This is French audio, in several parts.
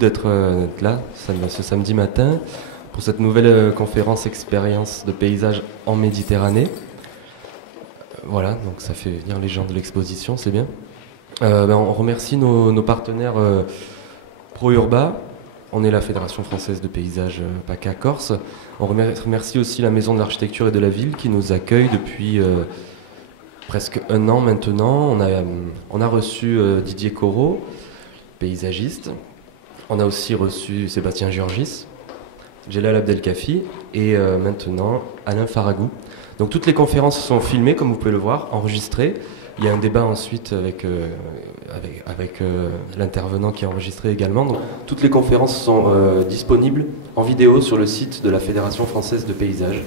d'être là ce samedi matin pour cette nouvelle conférence expérience de paysage en Méditerranée. Voilà, donc ça fait venir les gens de l'exposition, c'est bien. On remercie nos partenaires Pro-Urba. On est la Fédération française de paysage PACA Corse. On remercie aussi la Maison de l'Architecture et de la Ville qui nous accueille depuis presque un an maintenant. On a reçu Didier Corot, paysagiste. On a aussi reçu Sébastien Georgis, Djelal Abdelkafi et maintenant Alain Faragou. Donc toutes les conférences sont filmées, comme vous pouvez le voir, enregistrées. Il y a un débat ensuite avec l'intervenant qui est enregistré également. Donc, toutes les conférences sont disponibles en vidéo sur le site de la Fédération française de paysage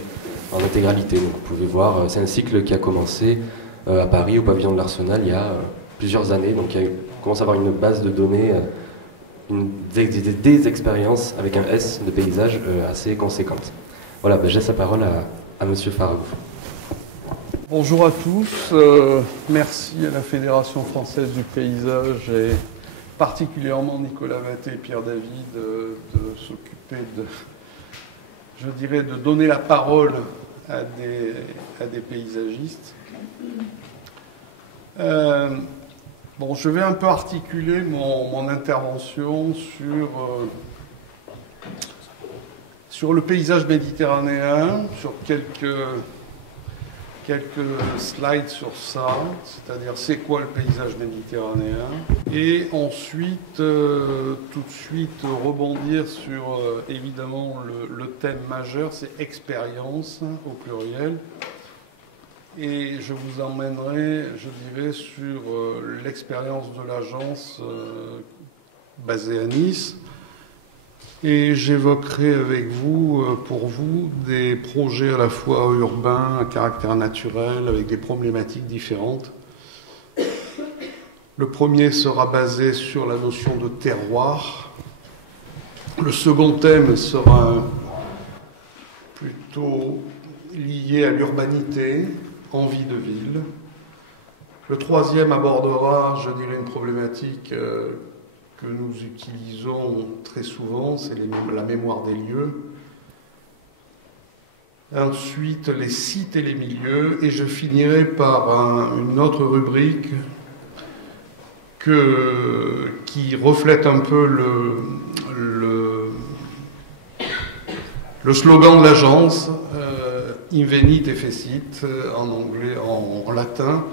en intégralité. Donc, vous pouvez voir, c'est un cycle qui a commencé à Paris, au pavillon de l'Arsenal, il y a plusieurs années. Donc on commence à avoir une base de données, des expériences avec un S de paysage assez conséquente. Voilà, je laisse la parole à Monsieur Faragou. Bonjour à tous, merci à la Fédération française du paysage et particulièrement Nicolas Vatté et Pierre David de s'occuper de donner la parole à des paysagistes. Je vais un peu articuler mon intervention sur le paysage méditerranéen, sur quelques slides sur ça, c'est-à-dire c'est quoi le paysage méditerranéen, et ensuite tout de suite rebondir sur évidemment le thème majeur, c'est expérience au pluriel, et je vous emmènerai, je dirais, sur l'expérience de l'agence basée à Nice. Et j'évoquerai avec vous, pour vous, des projets à la fois urbains, à caractère naturel, avec des problématiques différentes. Le premier sera basé sur la notion de terroir. Le second thème sera plutôt lié à l'urbanité, envie de ville. Le troisième abordera, je dirais, une problématique que nous utilisons très souvent, c'est la mémoire des lieux. Ensuite, les sites et les milieux. Et je finirai par une autre rubrique qui reflète un peu le slogan de l'agence, Invenit et fecit, en anglais, en latin,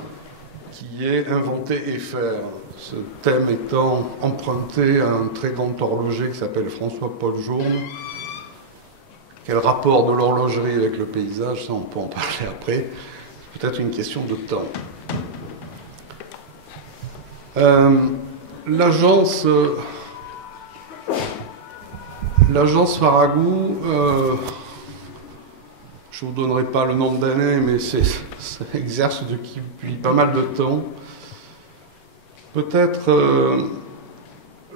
qui est inventer et faire. Ce thème étant emprunté à un très grand horloger qui s'appelle François-Paul Journe. Quel rapport de l'horlogerie avec le paysage, ça on peut en parler après. C'est peut-être une question de temps. L'agence Faragou, je ne vous donnerai pas le nombre d'années, mais ça exerce depuis pas mal de temps. Peut-être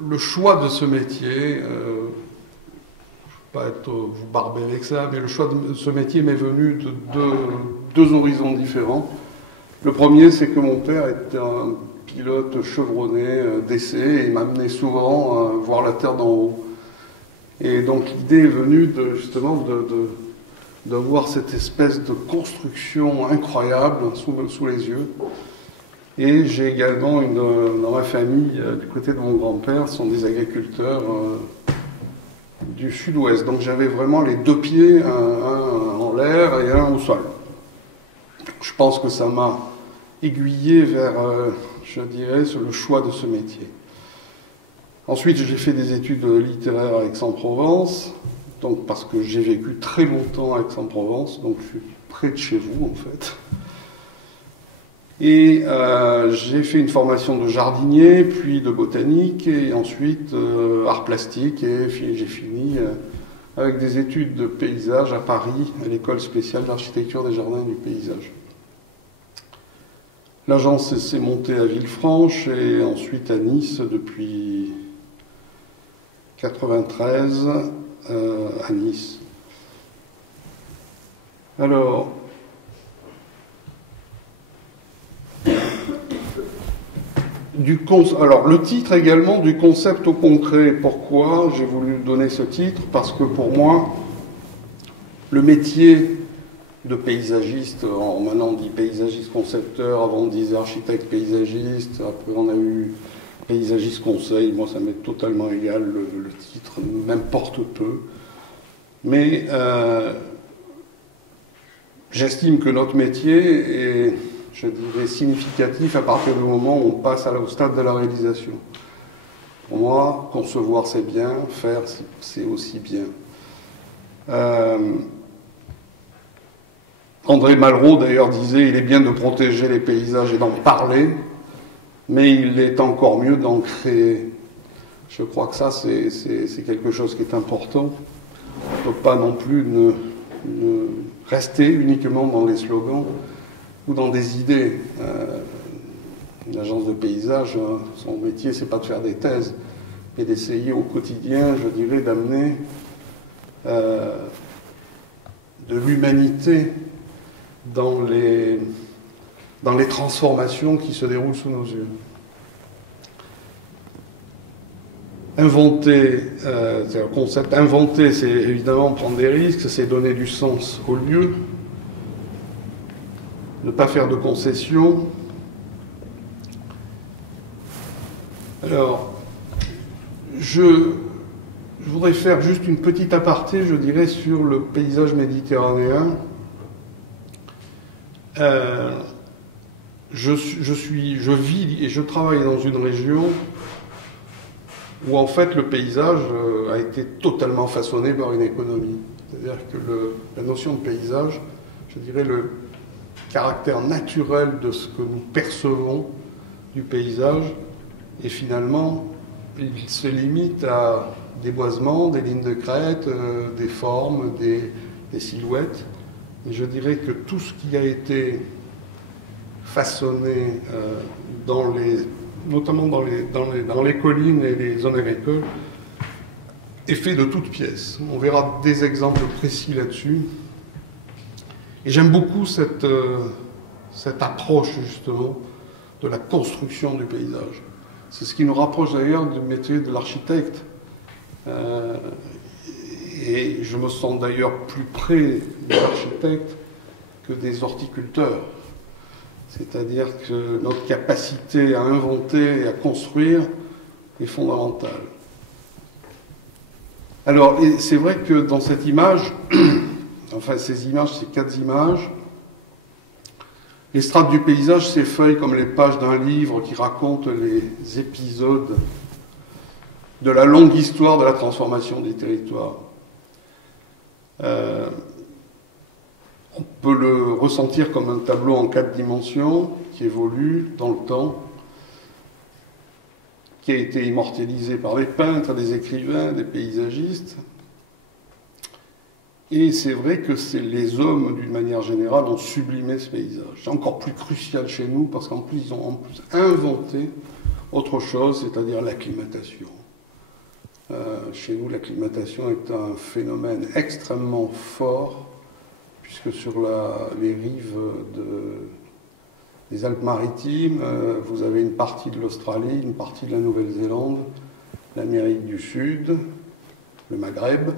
le choix de ce métier, je ne vais pas vous barber avec ça, mais le choix de ce métier m'est venu de deux horizons différents. Le premier, c'est que mon père était un pilote chevronné d'essai et il m'amenait souvent voir la Terre d'en haut. Et donc l'idée est venue justement de voir cette espèce de construction incroyable sous les yeux. Et j'ai également dans ma famille, du côté de mon grand-père, ce sont des agriculteurs du sud-ouest. Donc j'avais vraiment les deux pieds, un en l'air et un au sol. Je pense que ça m'a aiguillé vers, je dirais, sur le choix de ce métier. Ensuite, j'ai fait des études littéraires à Aix-en-Provence, donc parce que j'ai vécu très longtemps à Aix-en-Provence, donc je suis près de chez vous en fait. Et j'ai fait une formation de jardinier, puis de botanique, et ensuite art plastique, et j'ai fini avec des études de paysage à Paris, à l'école spéciale d'architecture des jardins et du paysage. L'agence s'est montée à Villefranche et ensuite à Nice depuis 1993, à Nice. Alors, Alors, le titre également, du concept au concret. Pourquoi j'ai voulu donner ce titre? Parce que pour moi, le métier de paysagiste, maintenant on dit paysagiste concepteur, avant on disait architecte paysagiste, après on a eu paysagiste conseil, moi ça m'est totalement égal, le titre m'importe peu. Mais j'estime que notre métier est, je dirais, significatif à partir du moment où on passe au stade de la réalisation. Pour moi, concevoir c'est bien, faire c'est aussi bien. André Malraux d'ailleurs disait il est bien de protéger les paysages et d'en parler, mais il est encore mieux d'en créer. Je crois que ça c'est quelque chose qui est important. On ne peut pas non plus ne rester uniquement dans les slogans ou dans des idées. Une agence de paysage, son métier c'est pas de faire des thèses, mais d'essayer au quotidien, je dirais, d'amener de l'humanité dans les transformations qui se déroulent sous nos yeux. Inventer, c'est un concept. Inventer, c'est évidemment prendre des risques, c'est donner du sens au lieu, ne pas faire de concessions. Alors, je voudrais faire juste une petite aparté, je dirais, sur le paysage méditerranéen. Je vis et je travaille dans une région où en fait le paysage a été totalement façonné par une économie. C'est-à-dire que la notion de paysage, je dirais le caractère naturel de ce que nous percevons du paysage, et finalement il se limite à des boisements, des lignes de crête, des formes, des silhouettes. Et je dirais que tout ce qui a été façonné notamment dans les collines et les zones agricoles, est fait de toutes pièces. On verra des exemples précis là-dessus. Et j'aime beaucoup cette approche justement de la construction du paysage. C'est ce qui nous rapproche d'ailleurs du métier de l'architecte. Et je me sens d'ailleurs plus près des architectes que des horticulteurs. C'est-à-dire que notre capacité à inventer et à construire est fondamentale. Alors, c'est vrai que dans cette image, enfin ces images, ces 4 images, les strates du paysage s'effeuillent comme les pages d'un livre qui raconte les épisodes de la longue histoire de la transformation des territoires. On peut le ressentir comme un tableau en 4 dimensions qui évolue dans le temps, qui a été immortalisé par des peintres, des écrivains, des paysagistes. Et c'est vrai que les hommes, d'une manière générale, ont sublimé ce paysage. C'est encore plus crucial chez nous parce qu'en plus, ils ont inventé autre chose, c'est-à-dire l'acclimatation. Chez nous, l'acclimatation est un phénomène extrêmement fort, puisque sur les rives des Alpes-Maritimes, vous avez une partie de l'Australie, une partie de la Nouvelle-Zélande, l'Amérique du Sud, le Maghreb,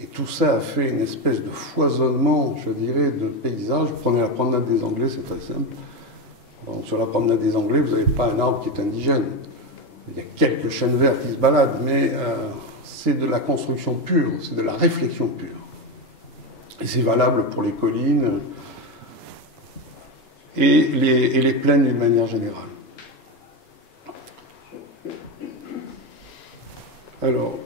et tout ça a fait une espèce de foisonnement, je dirais, de paysages. Vous prenez la promenade des Anglais, c'est très simple. Bon, sur la promenade des Anglais, vous n'avez pas un arbre qui est indigène. Il y a quelques chênes verts qui se baladent, mais c'est de la construction pure, c'est de la réflexion pure. Et c'est valable pour les collines et les plaines d'une manière générale. Alors,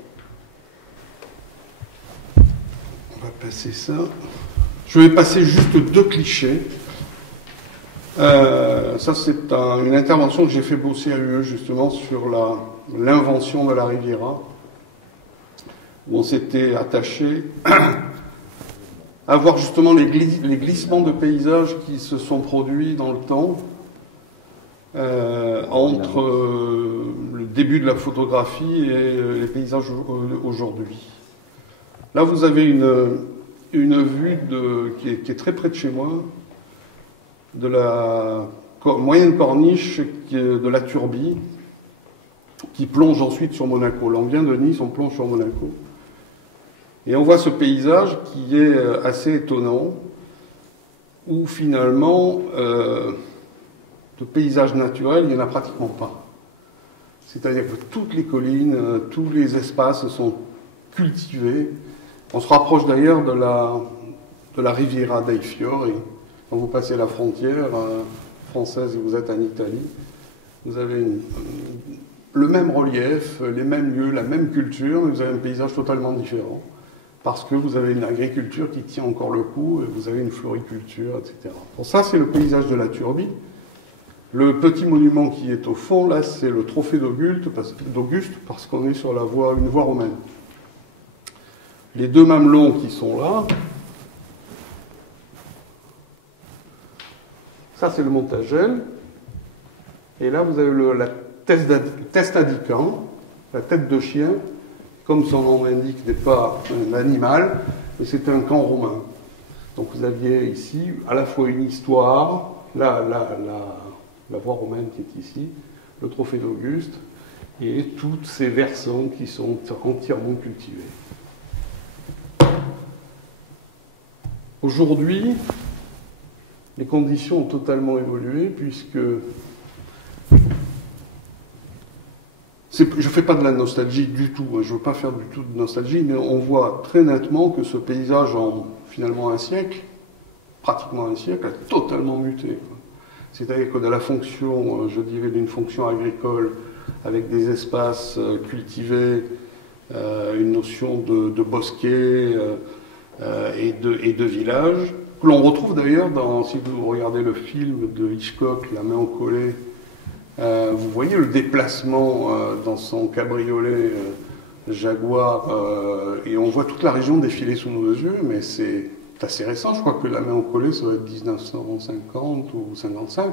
on va passer ça. Je vais passer juste 2 clichés. Ça, c'est une intervention que j'ai fait bosser à l'UE, justement, sur l'invention de la Riviera, où on s'était attaché à voir justement les glissements de paysages qui se sont produits dans le temps, entre le début de la photographie et les paysages aujourd'hui. Là, vous avez une vue qui est très près de chez moi, de la moyenne corniche de la Turbie, qui plonge ensuite sur Monaco. Là, on vient de Nice, on plonge sur Monaco. Et on voit ce paysage qui est assez étonnant, où finalement, de paysage naturel, il n'y en a pratiquement pas. C'est-à-dire que toutes les collines, tous les espaces sont cultivés. On se rapproche d'ailleurs de la Riviera dei Fiori. Quand vous passez la frontière française et vous êtes en Italie, vous avez le même relief, les mêmes lieux, la même culture, mais vous avez un paysage totalement différent. Parce que vous avez une agriculture qui tient encore le coup, et vous avez une floriculture, etc. Bon, ça, c'est le paysage de la Turbie. Le petit monument qui est au fond, là, c'est le trophée d'Auguste, parce qu'on est sur une voie romaine. Les deux mamelons qui sont là, ça, c'est le Montagel. Et là, vous avez la testa di can, la tête de chien. Comme son nom l'indique, n'est pas un animal, mais c'est un camp romain. Donc vous aviez ici à la fois une histoire, la voie romaine qui est ici, le trophée d'Auguste, et tous ces versants qui sont entièrement cultivés. Aujourd'hui, les conditions ont totalement évolué, puisque je ne fais pas de la nostalgie du tout, je ne veux pas faire du tout de nostalgie, mais on voit très nettement que ce paysage en finalement un siècle, pratiquement un siècle, a totalement muté. C'est-à-dire que de la fonction, je dirais, d'une fonction agricole avec des espaces cultivés, une notion de bosquet et de village, que l'on retrouve d'ailleurs si vous regardez le film de Hitchcock, La main au collet. Vous voyez le déplacement dans son cabriolet Jaguar, et on voit toute la région défiler sous nos yeux, mais c'est assez récent. Je crois que La main au collet, ça va être 1950 ou 55.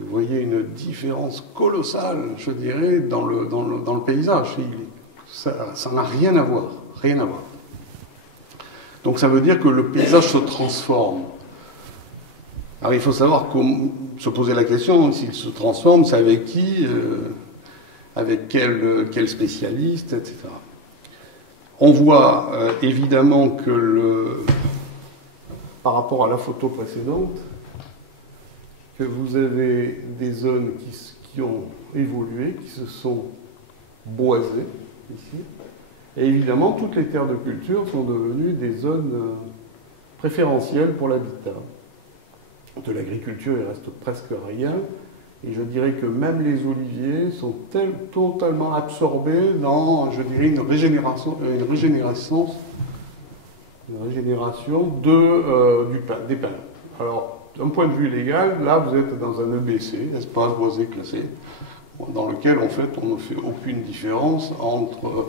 Vous voyez une différence colossale, je dirais, dans le paysage. Ça n'a rien à voir, rien à voir. Donc ça veut dire que le paysage se transforme. Alors il faut savoir se poser la question, s'il se transforme, c'est avec qui, avec quel spécialiste, etc. On voit évidemment que par rapport à la photo précédente, que vous avez des zones qui ont évolué, qui se sont boisées ici. Et évidemment, toutes les terres de culture sont devenues des zones préférentielles pour l'habitat. De l'agriculture, il reste presque rien. Et je dirais que même les oliviers sont totalement absorbés dans, je dirais, une régénération des pins. Alors, d'un point de vue légal, là, vous êtes dans un EBC, espace boisé classé, dans lequel, en fait, on ne fait aucune différence entre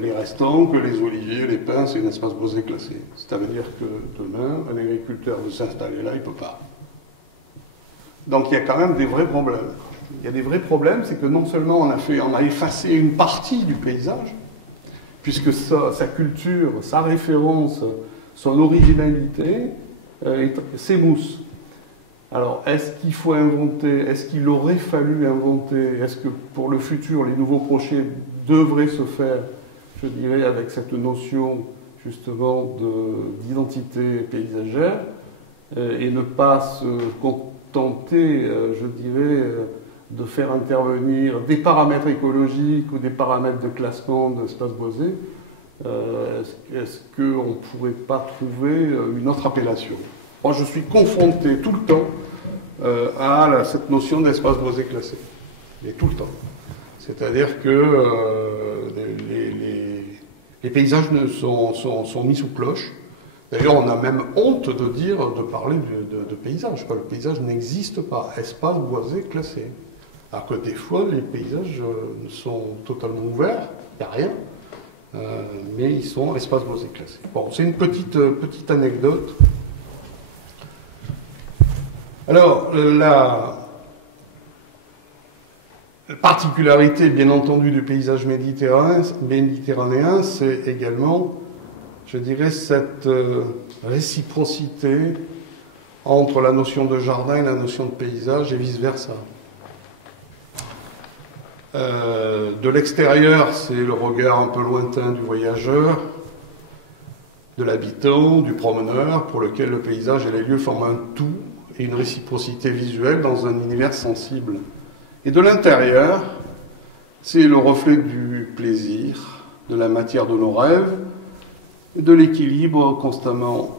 les restants, que les oliviers, les pins, c'est un espace boisé classé. Ça veut dire que demain, un agriculteur veut s'installer là, il ne peut pas. Donc il y a quand même des vrais problèmes. Il y a des vrais problèmes, c'est que non seulement on a effacé une partie du paysage, puisque sa culture, sa référence, son originalité s'émousse. Alors, est-ce qu'il faut inventer, est-ce qu'il aurait fallu inventer, est-ce que pour le futur, les nouveaux projets devraient se faire, je dirais, avec cette notion justement d'identité paysagère, et ne pas se contenter, je dirais, de faire intervenir des paramètres écologiques ou des paramètres de classement d'espaces boisés. Est-ce qu'on ne pourrait pas trouver une autre appellation? Moi, je suis confronté tout le temps à cette notion d'espace boisé classé. Mais tout le temps. C'est-à-dire que les paysages sont mis sous cloche. D'ailleurs, on a même honte de parler de paysage. Le paysage n'existe pas. Espace boisé classé. Alors que des fois, les paysages sont totalement ouverts, il n'y a rien. Mais ils sont espace boisé classé. Bon, c'est une petite anecdote. Alors, la particularité, bien entendu, du paysage méditerranéen, c'est également, je dirais, cette réciprocité entre la notion de jardin et la notion de paysage et vice-versa. De l'extérieur, c'est le regard un peu lointain du voyageur, de l'habitant, du promeneur, pour lequel le paysage et les lieux forment un tout et une réciprocité visuelle dans un univers sensible. Et de l'intérieur, c'est le reflet du plaisir, de la matière de nos rêves, et de l'équilibre constamment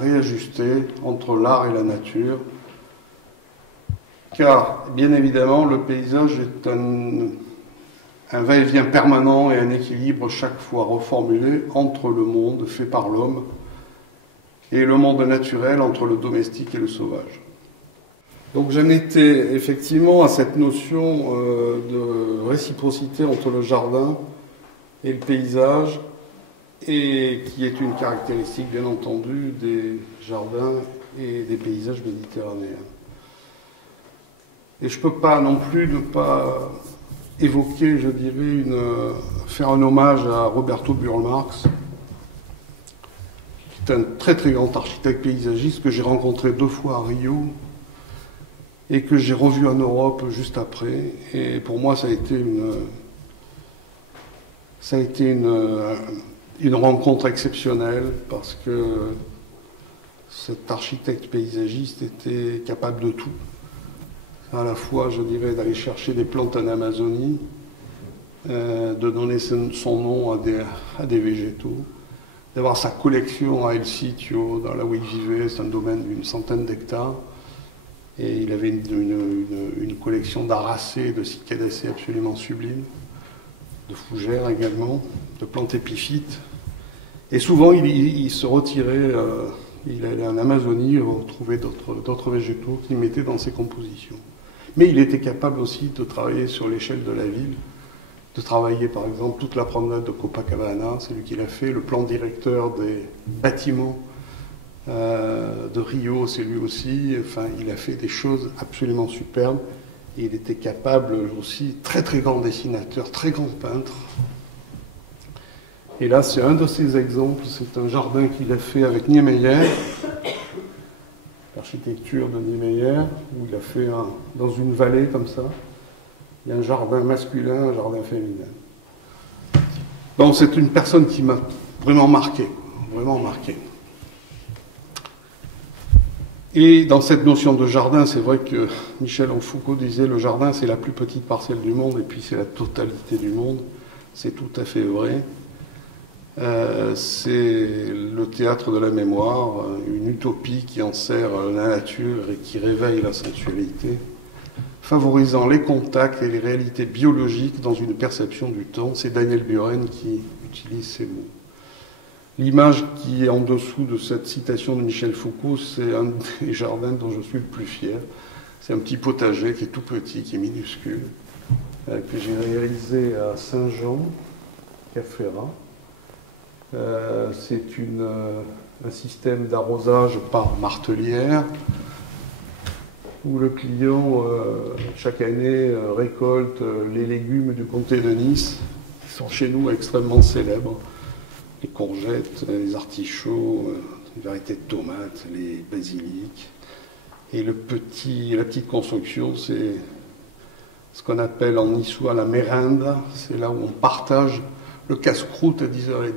réajusté entre l'art et la nature. Car, bien évidemment, le paysage est un va-et-vient permanent et un équilibre chaque fois reformulé entre le monde fait par l'homme et le monde naturel, entre le domestique et le sauvage. Donc j'en étais effectivement à cette notion de réciprocité entre le jardin et le paysage, et qui est une caractéristique bien entendu des jardins et des paysages méditerranéens. Et je ne peux pas non plus ne pas évoquer, je dirais, faire un hommage à Roberto Burle Marx, qui est un très très grand architecte paysagiste que j'ai rencontré 2 fois à Rio et que j'ai revu en Europe juste après. Et pour moi, ça a été une rencontre exceptionnelle, parce que cet architecte paysagiste était capable de tout. À la fois, je dirais, d'aller chercher des plantes en Amazonie, de donner son nom à des végétaux, d'avoir sa collection à El Sitio, dans là où il vivait, c'est un domaine d'une centaine d'hectares, et il avait une collection d'aracées, de cicadacées absolument sublimes, de fougères également, de plantes épiphytes. Et souvent, il se retirait, il allait en Amazonie retrouver d'autres végétaux qu'il mettait dans ses compositions. Mais il était capable aussi de travailler sur l'échelle de la ville, de travailler par exemple toute la promenade de Copacabana, c'est lui qui l'a fait, le plan directeur des bâtiments de Rio, c'est lui aussi. Enfin, il a fait des choses absolument superbes, et il était capable aussi, très très grand dessinateur, très grand peintre. Et là, c'est un de ses exemples, c'est un jardin qu'il a fait avec Niemeyer, l'architecture de Niemeyer, où il a fait dans une vallée comme ça, il y a un jardin masculin, un jardin féminin. Donc c'est une personne qui m'a vraiment marqué, vraiment marqué. Et dans cette notion de jardin, c'est vrai que Michel Foucault disait le jardin c'est la plus petite parcelle du monde et puis c'est la totalité du monde. C'est tout à fait vrai. C'est le théâtre de la mémoire, une utopie qui enserre la nature et qui réveille la sensualité, favorisant les contacts et les réalités biologiques dans une perception du temps. C'est Daniel Buren qui utilise ces mots. L'image qui est en dessous de cette citation de Michel Foucault, c'est un des jardins dont je suis le plus fier. C'est un petit potager qui est tout petit, qui est minuscule, que j'ai réalisé à Saint-Jean, Caféra. C'est un système d'arrosage par martelière, où le client, chaque année, récolte les légumes du comté de Nice, qui sont chez nous extrêmement célèbres. Les courgettes, les artichauts, les variétés de tomates, les basiliques. Et la petite construction, c'est ce qu'on appelle en niçois la mérenda. C'est là où on partage le casse-croûte à 10h30.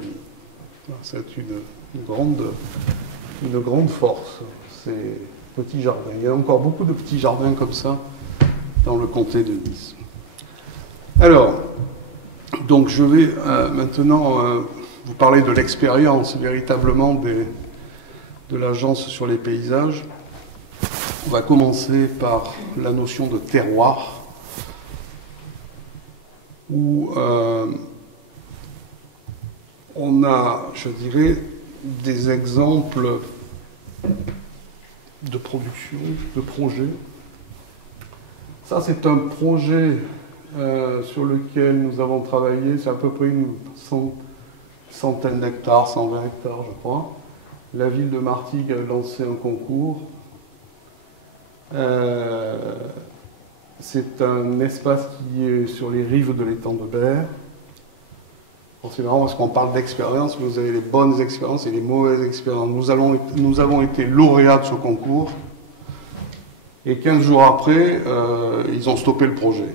C'est une grande force, ces petits jardins. Il y a encore beaucoup de petits jardins comme ça dans le comté de Nice. Alors, donc je vais maintenant vous parler de l'expérience véritablement de l'agence sur les paysages. On va commencer par la notion de terroir, où on a, je dirais, des exemples de production, de projets. Ça, c'est un projet sur lequel nous avons travaillé, c'est à peu près une centaine d'hectares, 120 hectares, je crois. La ville de Martigues a lancé un concours. C'est un espace qui est sur les rives de l'étang de Berre. C'est marrant parce qu'on parle d'expérience, vous avez les bonnes expériences et les mauvaises expériences. Nous avons été lauréats de ce concours, et 15 jours après, ils ont stoppé le projet.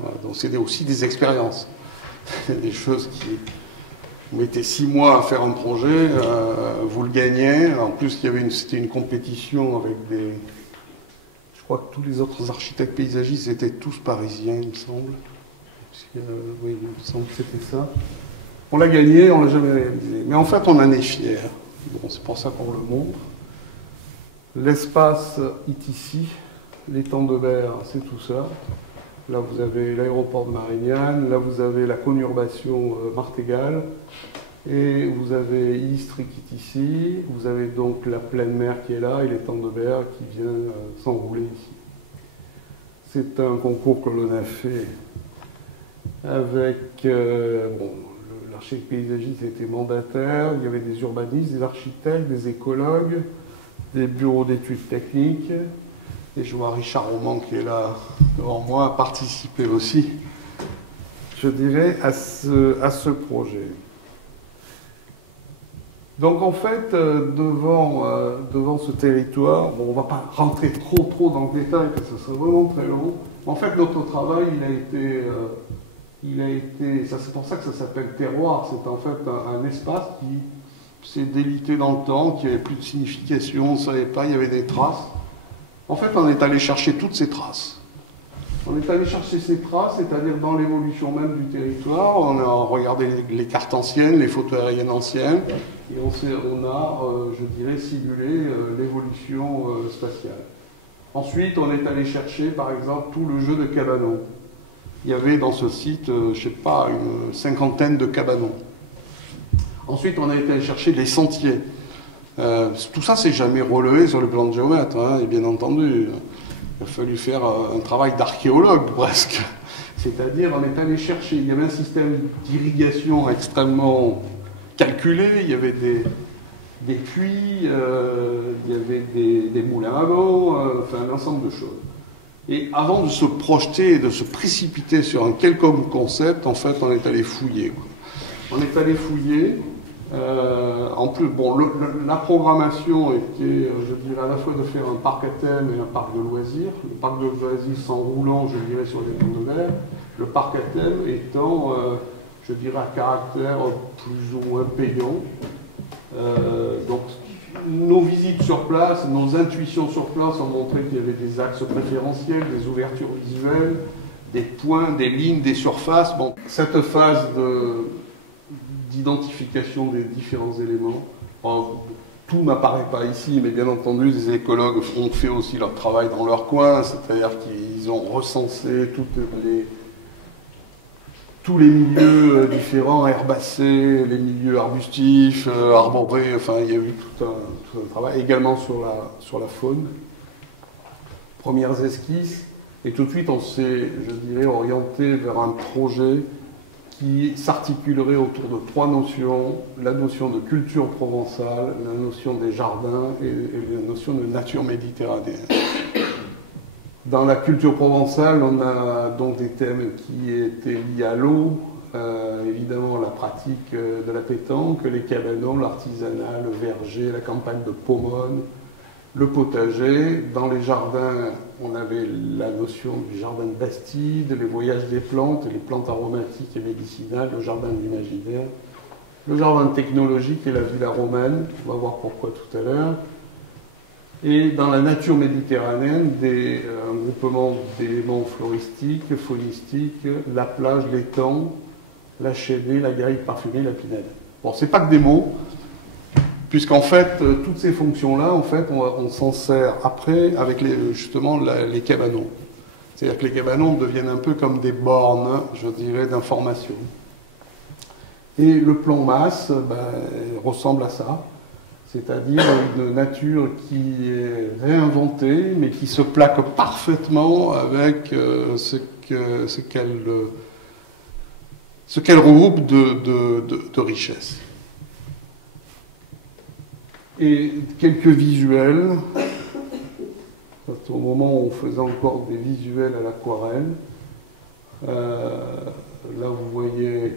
Voilà, donc c'est aussi des expériences. Des choses qui... Vous mettez 6 mois à faire un projet, vous le gagnez. En plus, c'était une compétition avec des... Je crois que tous les autres architectes paysagistes étaient tous parisiens, il me semble. Oui, il me semble que c'était ça. On l'a gagné, on l'a jamais réalisé. Mais en fait, on en est fiers. Bon, c'est pour ça qu'on le montre. L'espace est ici. L'étang de Berre, c'est tout ça. Là, vous avez l'aéroport de Marignane. Là, vous avez la conurbation Martégal. Et vous avez Istres qui est ici. Vous avez donc la pleine mer qui est là et l'étang de Berre qui vient s'enrouler ici. C'est un concours que l'on a fait avec... l'architecte paysagiste était mandataire. Il y avait des urbanistes, des architectes, des écologues, des bureaux d'études techniques. Et je vois Richard Roman qui est là devant moi, participer aussi, je dirais, à ce projet. Donc en fait, devant ce territoire, bon, on ne va pas rentrer trop dans le détail parce que ce serait vraiment très long. En fait, notre travail, il a été, c'est pour ça que ça s'appelle terroir. C'est en fait un espace qui s'est délité dans le temps, qui n'avait plus de signification, on ne savait pas, il y avait des traces. En fait, on est allé chercher toutes ces traces. On est allé chercher ces traces, c'est-à-dire dans l'évolution même du territoire. On a regardé les cartes anciennes, les photos aériennes anciennes, et on a, je dirais, simulé l'évolution spatiale. Ensuite, on est allé chercher, par exemple, tout le jeu de cabanons. Il y avait dans ce site, je ne sais pas, une 50aine de cabanons. Ensuite, on a été allé chercher les sentiers. Tout ça, c'est jamais relevé sur le plan de géomètre, hein, et bien entendu. Il a fallu faire un travail d'archéologue, presque. C'est-à-dire, on est allé chercher, il y avait un système d'irrigation extrêmement calculé, il y avait des puits, il y avait des moulins à eau, enfin un ensemble de choses. Et avant de se projeter et de se précipiter sur un quelconque concept, en fait, on est allé fouiller, quoi. On est allé fouiller. En plus, bon, la programmation était, je dirais, à la fois de faire un parc à thème et un parc de loisirs. Le parc de loisirs s'enroulant, je dirais, sur les monts de mer. Le parc à thème étant, je dirais, à caractère plus ou moins payant. Donc, nos visites sur place, nos intuitions sur place ont montré qu'il y avait des axes préférentiels, des ouvertures visuelles, des points, des lignes, des surfaces. Bon, cette phase d'identification des différents éléments. Tout ne m'apparaît pas ici, mais bien entendu, les écologues ont fait aussi leur travail dans leur coin, c'est-à-dire qu'ils ont recensé tous les milieux différents, herbacés, les milieux arbustifs, arborés, enfin, il y a eu tout un travail, également sur la faune. Premières esquisses, et tout de suite, on s'est, je dirais, orienté vers un projet qui s'articulerait autour de 3 notions, la notion de culture provençale, la notion des jardins et la notion de nature méditerranéenne. Dans la culture provençale, on a donc des thèmes qui étaient liés à l'eau, évidemment la pratique de la pétanque, les cabanons, l'artisanat, le verger, la campagne de Pomone, le potager. Dans les jardins, on avait la notion du jardin de Bastide, les voyages des plantes, les plantes aromatiques et médicinales, le jardin de l'imaginaire, le jardin technologique et la villa romaine, on va voir pourquoi tout à l'heure. Et dans la nature méditerranéenne, un groupement d'éléments floristiques, faunistiques, la plage, l'étang, la chênaie, la garrigue parfumée, la pinède. Bon, c'est pas que des mots, puisqu'en fait, toutes ces fonctions-là, en fait, on s'en sert après avec justement les cabanons. C'est-à-dire que les cabanons deviennent un peu comme des bornes, je dirais, d'information. Et le plan masse ressemble à ça. C'est-à-dire une nature qui est réinventée, mais qui se plaque parfaitement avec ce qu'elle regroupe de richesses. Et quelques visuels, au moment où on faisait encore des visuels à l'aquarelle. Là, vous voyez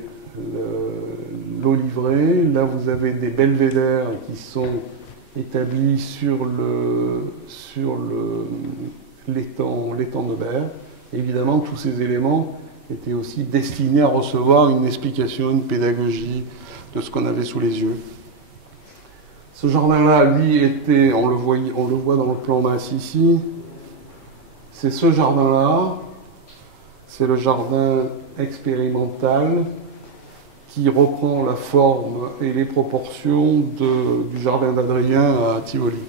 l'olivier. Là, vous avez des belvédères qui sont établis sur l'étang de Berre. Évidemment, tous ces éléments était aussi destiné à recevoir une explication, une pédagogie de ce qu'on avait sous les yeux. Ce jardin-là, lui, était, on le voit dans le plan masse ici, c'est ce jardin-là, c'est le jardin expérimental qui reprend la forme et les proportions du jardin d'Adrien à Tivoli.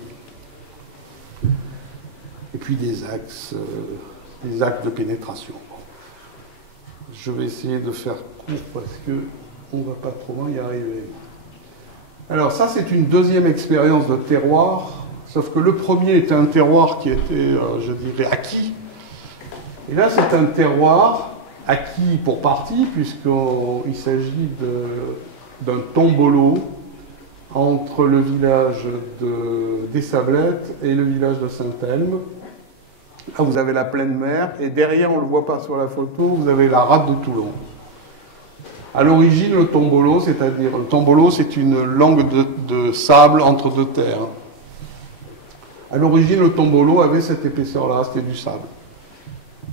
Et puis des axes de pénétration. Je vais essayer de faire court parce qu'on ne va pas trop loin y arriver. Alors ça, c'est une deuxième expérience de terroir, sauf que le premier était un terroir qui était, je dirais, acquis. Et là, c'est un terroir acquis pour partie, puisqu'il s'agit d'un tombolo entre le village des Sablettes et le village de Saint-Elme. Là, vous avez la pleine mer, et derrière, on ne le voit pas sur la photo, vous avez la rade de Toulon. À l'origine, le tombolo, c'est une langue de sable entre deux terres. À l'origine, le tombolo avait cette épaisseur-là, c'était du sable.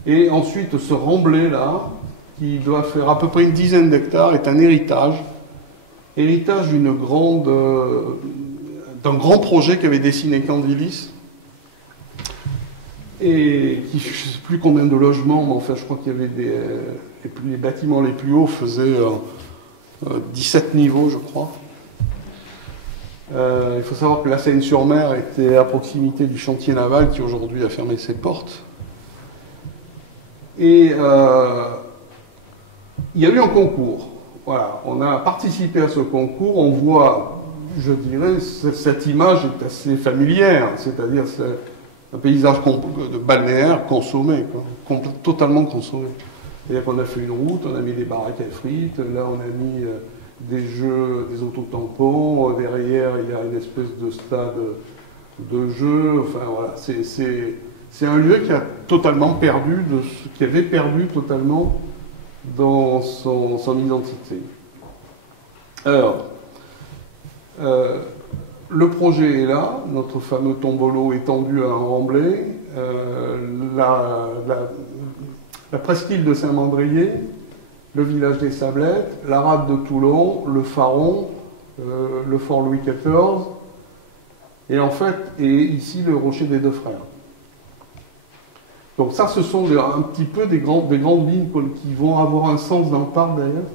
Et ensuite, ce remblai-là, qui doit faire à peu près une dizaine d'hectares, est un héritage d'un grand projet qu'avait dessiné Candilis, et qui, je ne sais plus combien de logements, mais enfin, je crois qu'il y avait les bâtiments les plus hauts faisaient 17 niveaux, je crois. Il faut savoir que la Seine-sur-Mer était à proximité du chantier naval qui aujourd'hui a fermé ses portes. Et il y a eu un concours. Voilà, on a participé à ce concours. On voit, je dirais, cette image est assez familière, c'est-à-dire c'est un paysage de balnéaire consommé, totalement consommé. C'est-à-dire qu'on a fait une route, on a mis des baraques à frites, là on a mis des jeux, des autotampons, derrière il y a une espèce de stade de jeu, enfin voilà, c'est un lieu qui a totalement perdu, qui avait perdu totalement dans son identité. Alors, le projet est là, notre fameux tombolo étendu à un remblai, la presqu'île de Saint-Mandrier, le village des Sablettes, la rade de Toulon, le Faron, le fort Louis XIV, et en fait, ici le rocher des Deux Frères. Donc ça, ce sont un petit peu des grandes lignes qui vont avoir un sens dans le parc d'ailleurs,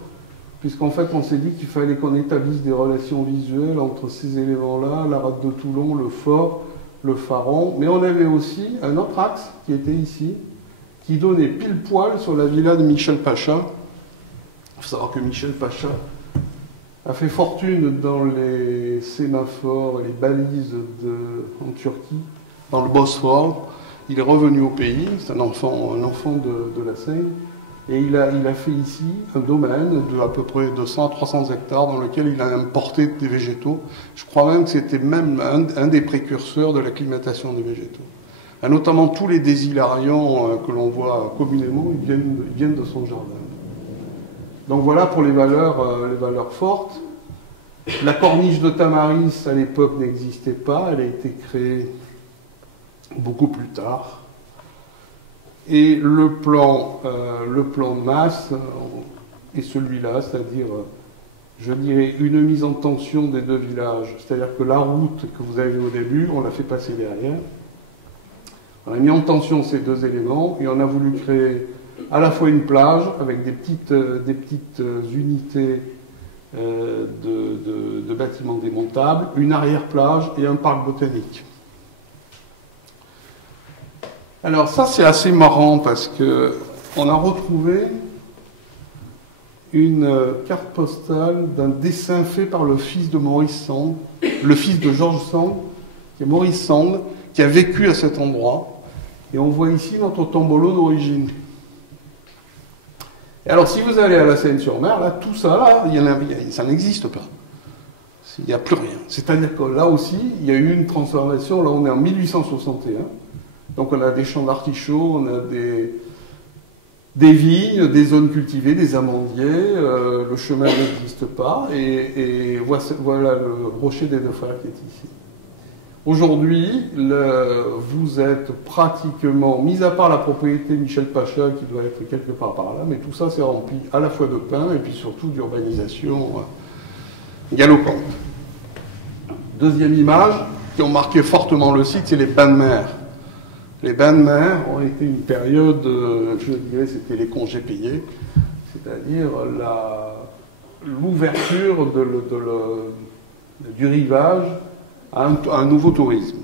puisqu'en fait on s'est dit qu'il fallait qu'on établisse des relations visuelles entre ces éléments-là, la rade de Toulon, le fort, le Faron, mais on avait aussi un autre axe qui était ici, qui donnait pile poil sur la villa de Michel Pacha. Il faut savoir que Michel Pacha a fait fortune dans les sémaphores et les balises en Turquie, dans le Bosphore. Il est revenu au pays, c'est un enfant de la Seine, et il a fait ici un domaine de à peu près 200 à 300 hectares dans lequel il a importé des végétaux. Je crois même que c'était même un des précurseurs de l'acclimatation des végétaux. Et notamment tous les désilarians que l'on voit communément, ils viennent de son jardin. Donc voilà pour les valeurs fortes. La corniche de Tamaris, à l'époque, n'existait pas, elle a été créée beaucoup plus tard. Et le plan de masse est celui-là, c'est-à-dire, je dirais, une mise en tension des deux villages. C'est-à-dire que la route que vous avez vue au début, on l'a fait passer derrière. On a mis en tension ces deux éléments et on a voulu créer à la fois une plage avec des petites unités de bâtiments démontables, une arrière-plage et un parc botanique. Alors ça, c'est assez marrant parce qu'on a retrouvé une carte postale d'un dessin fait par le fils de Maurice Sand, le fils de Georges Sand, qui est Maurice Sand, qui a vécu à cet endroit. Et on voit ici notre tombolo d'origine. Et alors, si vous allez à la Seine-sur-Mer, là, tout ça, là, ça n'existe pas. Il n'y a plus rien. C'est-à-dire que là aussi, il y a eu une transformation. Là, on est en 1861. Donc, on a des champs d'artichauts, on a des vignes, des zones cultivées, des amandiers. Le chemin n'existe pas. Et voilà le rocher des Deux Frères qui est ici. Aujourd'hui, vous êtes pratiquement, mis à part la propriété Michel Pacha qui doit être quelque part par là, mais tout ça c'est rempli à la fois de pain et puis surtout d'urbanisation galopante. Deuxième image qui ont marqué fortement le site, c'est les bains de mer. Les bains de mer ont été une période, je dirais, c'était les congés payés, c'est-à-dire l'ouverture du rivage à un nouveau tourisme.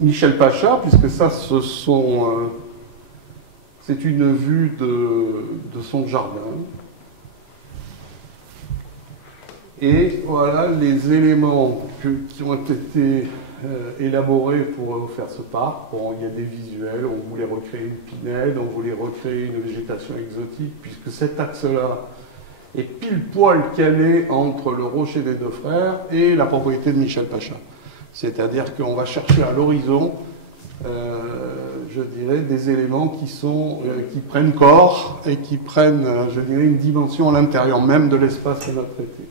Michel Pacha, puisque ça, c'est une vue de son jardin. Et voilà les éléments qui ont été élaborés pour faire ce parc. Bon, il y a des visuels, on voulait recréer une pinède, on voulait recréer une végétation exotique, puisque cet axe-là est pile poil calé entre le Rocher des Deux Frères et la propriété de Michel Pacha. C'est-à-dire qu'on va chercher à l'horizon, je dirais, des éléments qui prennent corps et qui prennent, je dirais, une dimension à l'intérieur même de l'espace qu'on a traité.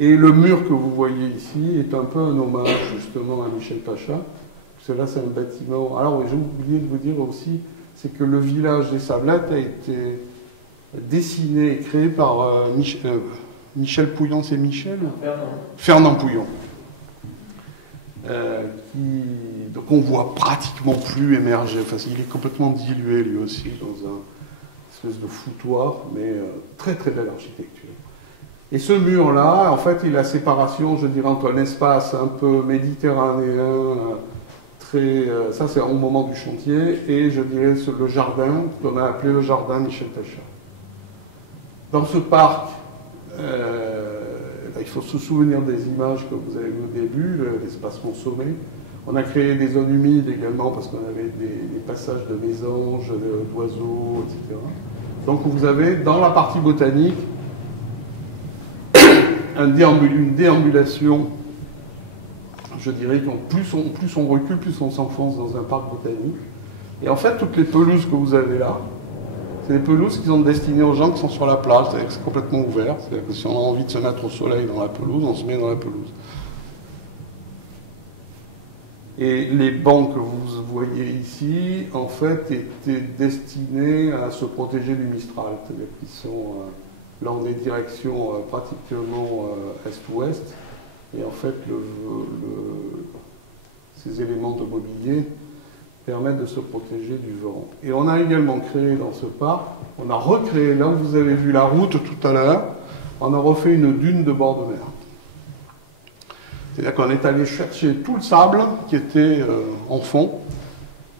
Et le mur que vous voyez ici est un peu un hommage justement à Michel Pacha, parce que là c'est un bâtiment. Alors oui, j'ai oublié de vous dire aussi, c'est que le village des Sablettes a été dessiné et créé par Michel Pouillon, c'est Michel Fernand Pouillon. Donc on voit pratiquement plus émerger, enfin il est complètement dilué lui aussi dans un espèce de foutoir, mais très très belle architecture. Et ce mur-là, en fait, il a la séparation, je dirais, entre un espace un peu méditerranéen, ça c'est au moment du chantier, et je dirais le jardin, qu'on a appelé le jardin Michel Pacha. Dans ce parc, il faut se souvenir des images que vous avez vues au début, l'espace consommé. On a créé des zones humides également, parce qu'on avait des passages de mésanges, d'oiseaux, etc. Donc vous avez, dans la partie botanique, une déambulation, je dirais, plus on recule, plus on s'enfonce dans un parc botanique. Et en fait, toutes les pelouses que vous avez là, c'est des pelouses qui sont destinées aux gens qui sont sur la plage, c'est-à-dire que c'est complètement ouvert, c'est-à-dire que si on a envie de se mettre au soleil dans la pelouse, on se met dans la pelouse. Et les bancs que vous voyez ici, en fait, étaient destinés à se protéger du Mistral, c'est-à-dire qu'ils sont... Là, on est direction pratiquement est-ouest, et en fait, ces éléments de mobilier permettent de se protéger du vent. Et on a également créé dans ce parc, on a recréé, là où vous avez vu la route tout à l'heure, on a refait une dune de bord de mer. C'est-à-dire qu'on est allé chercher tout le sable qui était en fond,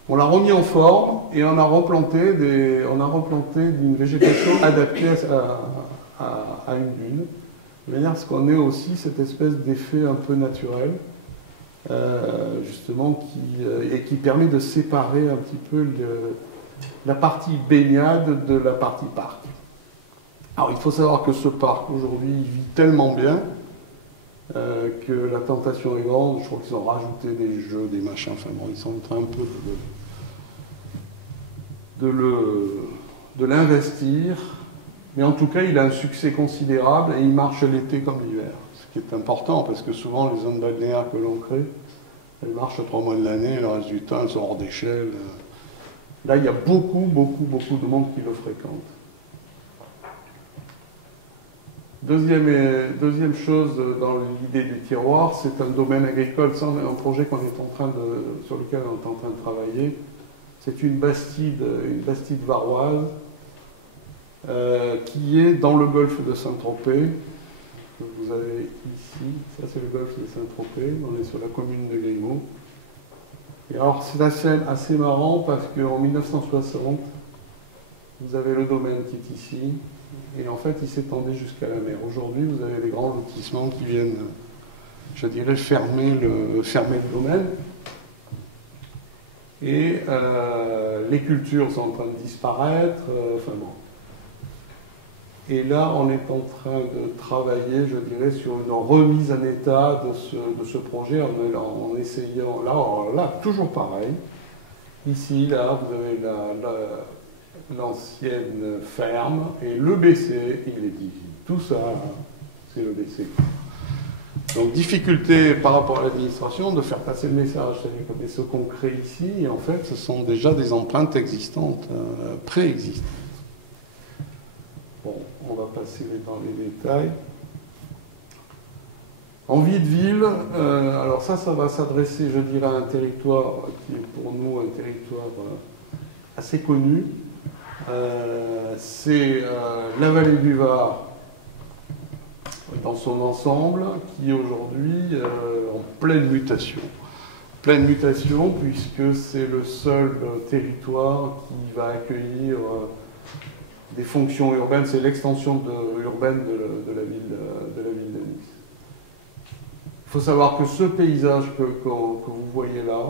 on l'a remis en forme et on a replanté d'une végétation adaptée à une dune, de manière à ce qu'on ait aussi cette espèce d'effet un peu naturel, justement, qui permet de séparer un petit peu la partie baignade de la partie parc. Alors il faut savoir que ce parc aujourd'hui il vit tellement bien que la tentation est grande. Je crois qu'ils ont rajouté des jeux, des machins, enfin bon, ils sont en train un peu de l'investir. Mais en tout cas, il a un succès considérable et il marche l'été comme l'hiver. Ce qui est important parce que souvent, les zones balnéaires que l'on crée, elles marchent 3 mois de l'année, le reste du temps, elles sont hors d'échelle. Là, il y a beaucoup de monde qui le fréquente. Deuxième chose dans l'idée du tiroir, c'est un domaine agricole, c'est un projet sur lequel on est en train de travailler. C'est une bastide varoise qui est dans le golfe de Saint-Tropez, que vous avez ici. Ça, c'est le golfe de Saint-Tropez. On est sur la commune de Grimaud. Et alors, c'est assez marrant parce qu'en 1960, vous avez le domaine qui est ici. Et en fait, il s'étendait jusqu'à la mer. Aujourd'hui, vous avez des grands lotissements qui viennent, je dirais, fermer le domaine. Et les cultures sont en train de disparaître. Enfin bon. Et là, on est en train de travailler, je dirais, sur une remise en état de ce projet en essayant, là, toujours pareil. Ici, là, vous avez l'ancienne ferme et le BC, il est divin. Tout ça, c'est le BC. Donc, difficulté par rapport à l'administration de faire passer le message. C'est-à-dire que ce qu'on crée ici, en fait, ce sont déjà des empreintes existantes, préexistantes. Bon, on va passer dans les détails. En vie de ville, alors ça va s'adresser, je dirais, à un territoire qui est pour nous un territoire assez connu. C'est la vallée du Var dans son ensemble, qui est aujourd'hui en pleine mutation. Pleine mutation puisque c'est le seul territoire qui va accueillir des fonctions urbaines, c'est l'extension urbaine de la ville de Nice. Il faut savoir que ce paysage que vous voyez là,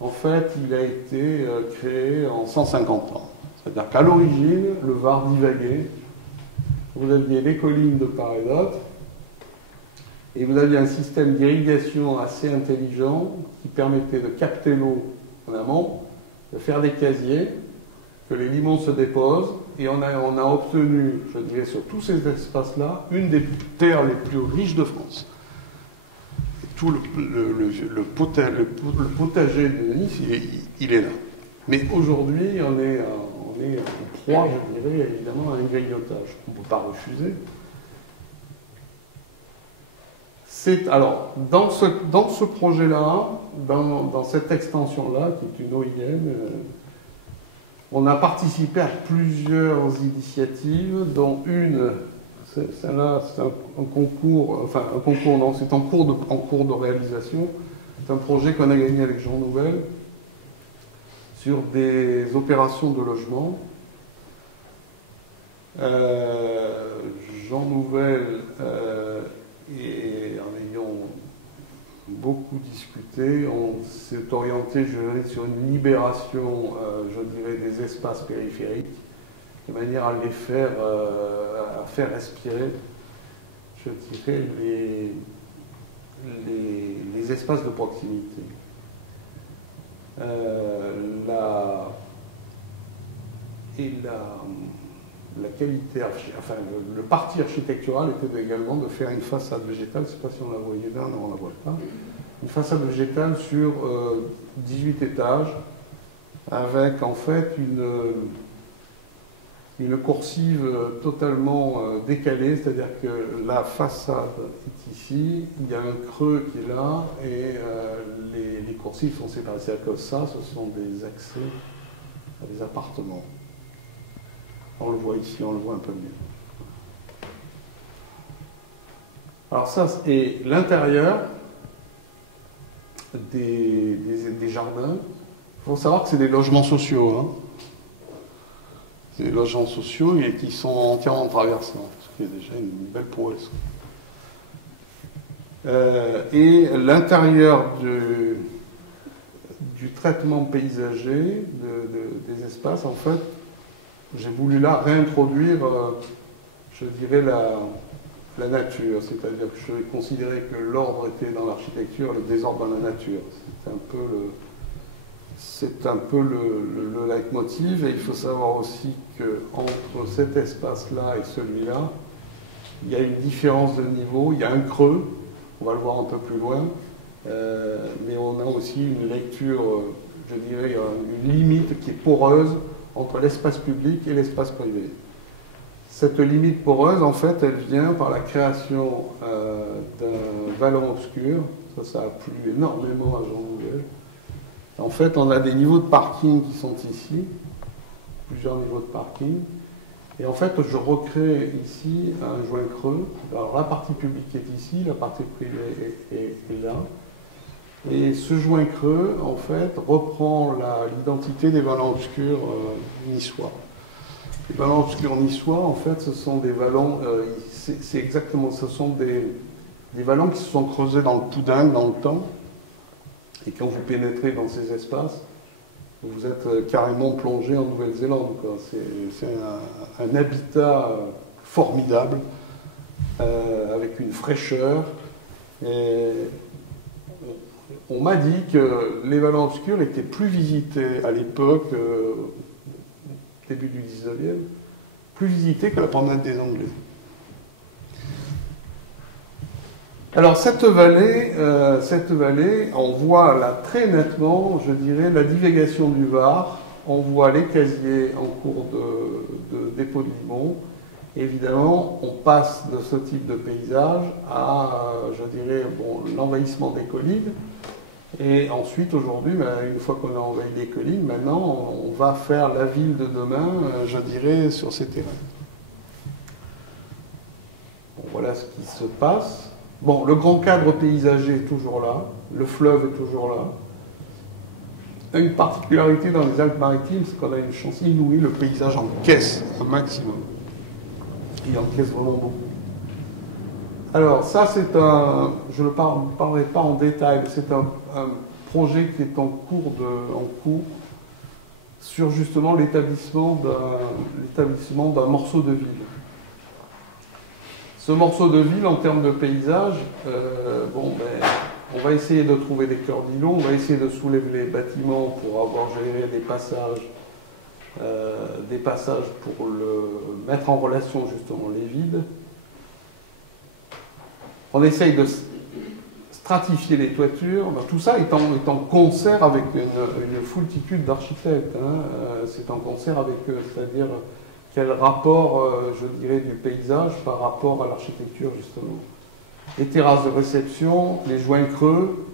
en fait, il a été créé en 150 ans. C'est-à-dire qu'à l'origine, le Var divaguait. Vous aviez les collines de part et d'autre, et vous aviez un système d'irrigation assez intelligent qui permettait de capter l'eau en amont, de faire des casiers, que les limons se déposent, et on a obtenu, je dirais, sur tous ces espaces-là, une des terres les plus riches de France. Et tout le potager de Nice, il est là. Mais aujourd'hui, on est en proie, je dirais, évidemment, à un grignotage qu'on ne peut pas refuser. Alors, dans ce projet-là, dans cette extension-là, qui est une OIM, on a participé à plusieurs initiatives, dont une, celle-là, c'est un concours, enfin un concours, non, c'est en cours de réalisation. C'est un projet qu'on a gagné avec Jean Nouvel sur des opérations de logement. Jean Nouvel, et en ayant beaucoup discuté, on s'est orienté, je dirais, sur une libération, je dirais, des espaces périphériques, de manière à les faire, à faire respirer, je dirais, les espaces de proximité. La qualité, enfin le parti architectural était également de faire une façade végétale, je ne sais pas si on la voyait là, non on ne la voit pas, une façade végétale sur 18 étages, avec en fait une coursive totalement décalée, c'est-à-dire que la façade est ici, il y a un creux qui est là, et les coursives sont séparées. C'est-à-dire que ça, ce sont des accès à des appartements. On le voit ici, on le voit un peu mieux. Alors ça, et l'intérieur des jardins, il faut savoir que c'est des logements sociaux. Hein. C'est des logements sociaux et qui sont entièrement traversants, ce qui est déjà une belle prouesse. Et l'intérieur du traitement paysager des espaces, en fait, j'ai voulu là réintroduire, je dirais, la nature. C'est-à-dire que je considérais que l'ordre était dans l'architecture, le désordre dans la nature. C'est un peu le leitmotiv. Et il faut savoir aussi qu'entre cet espace-là et celui-là, il y a une différence de niveau, il y a un creux, on va le voir un peu plus loin, mais on a aussi une lecture, je dirais, une limite qui est poreuse entre l'espace public et l'espace privé. Cette limite poreuse, en fait, elle vient par la création d'un vallon obscur. Ça a plu énormément à Jean Nouvel. En fait, on a des niveaux de parking qui sont ici, plusieurs niveaux de parking. Et en fait, je recrée ici un joint creux. Alors, la partie publique est ici, la partie privée est là. Et ce joint creux, en fait, reprend l'identité des vallons obscurs niçois. Les vallons obscurs niçois, en fait, ce sont des vallons, c'est exactement, ce sont des vallons qui se sont creusés dans le Poudingue, dans le temps. Et quand vous pénétrez dans ces espaces, vous êtes carrément plongé en Nouvelle-Zélande. C'est un habitat formidable, avec une fraîcheur. Et on m'a dit que les vallons obscurs étaient plus visités à l'époque, début du 19e, plus visités que la promenade des Anglais. Alors cette vallée, on voit là très nettement, je dirais, la divagation du Var. On voit les casiers en cours de dépôt de limon. Évidemment, on passe de ce type de paysage à, je dirais, bon, l'envahissement des collines. Et ensuite, aujourd'hui, une fois qu'on a envahi les collines, maintenant, on va faire la ville de demain, je dirais, sur ces terrains. Bon, voilà ce qui se passe. Bon, le grand cadre paysager est toujours là, le fleuve est toujours là. Une particularité dans les Alpes-Maritimes, c'est qu'on a une chance inouïe, le paysage encaisse un maximum. Il encaisse vraiment beaucoup. Alors ça c'est un, je ne parlerai pas en détail, mais c'est un projet qui est en cours sur justement l'établissement d'un morceau de ville. Ce morceau de ville en termes de paysage, on va essayer de trouver des cœurs d'îlots, on va essayer de soulever les bâtiments pour avoir géré des passages pour mettre en relation justement les vides. On essaye de stratifier les toitures. Tout ça est en concert avec une foultitude d'architectes. C'est en concert avec eux, c'est-à-dire quel rapport, je dirais, du paysage par rapport à l'architecture, justement. Les terrasses de réception, les joints creux,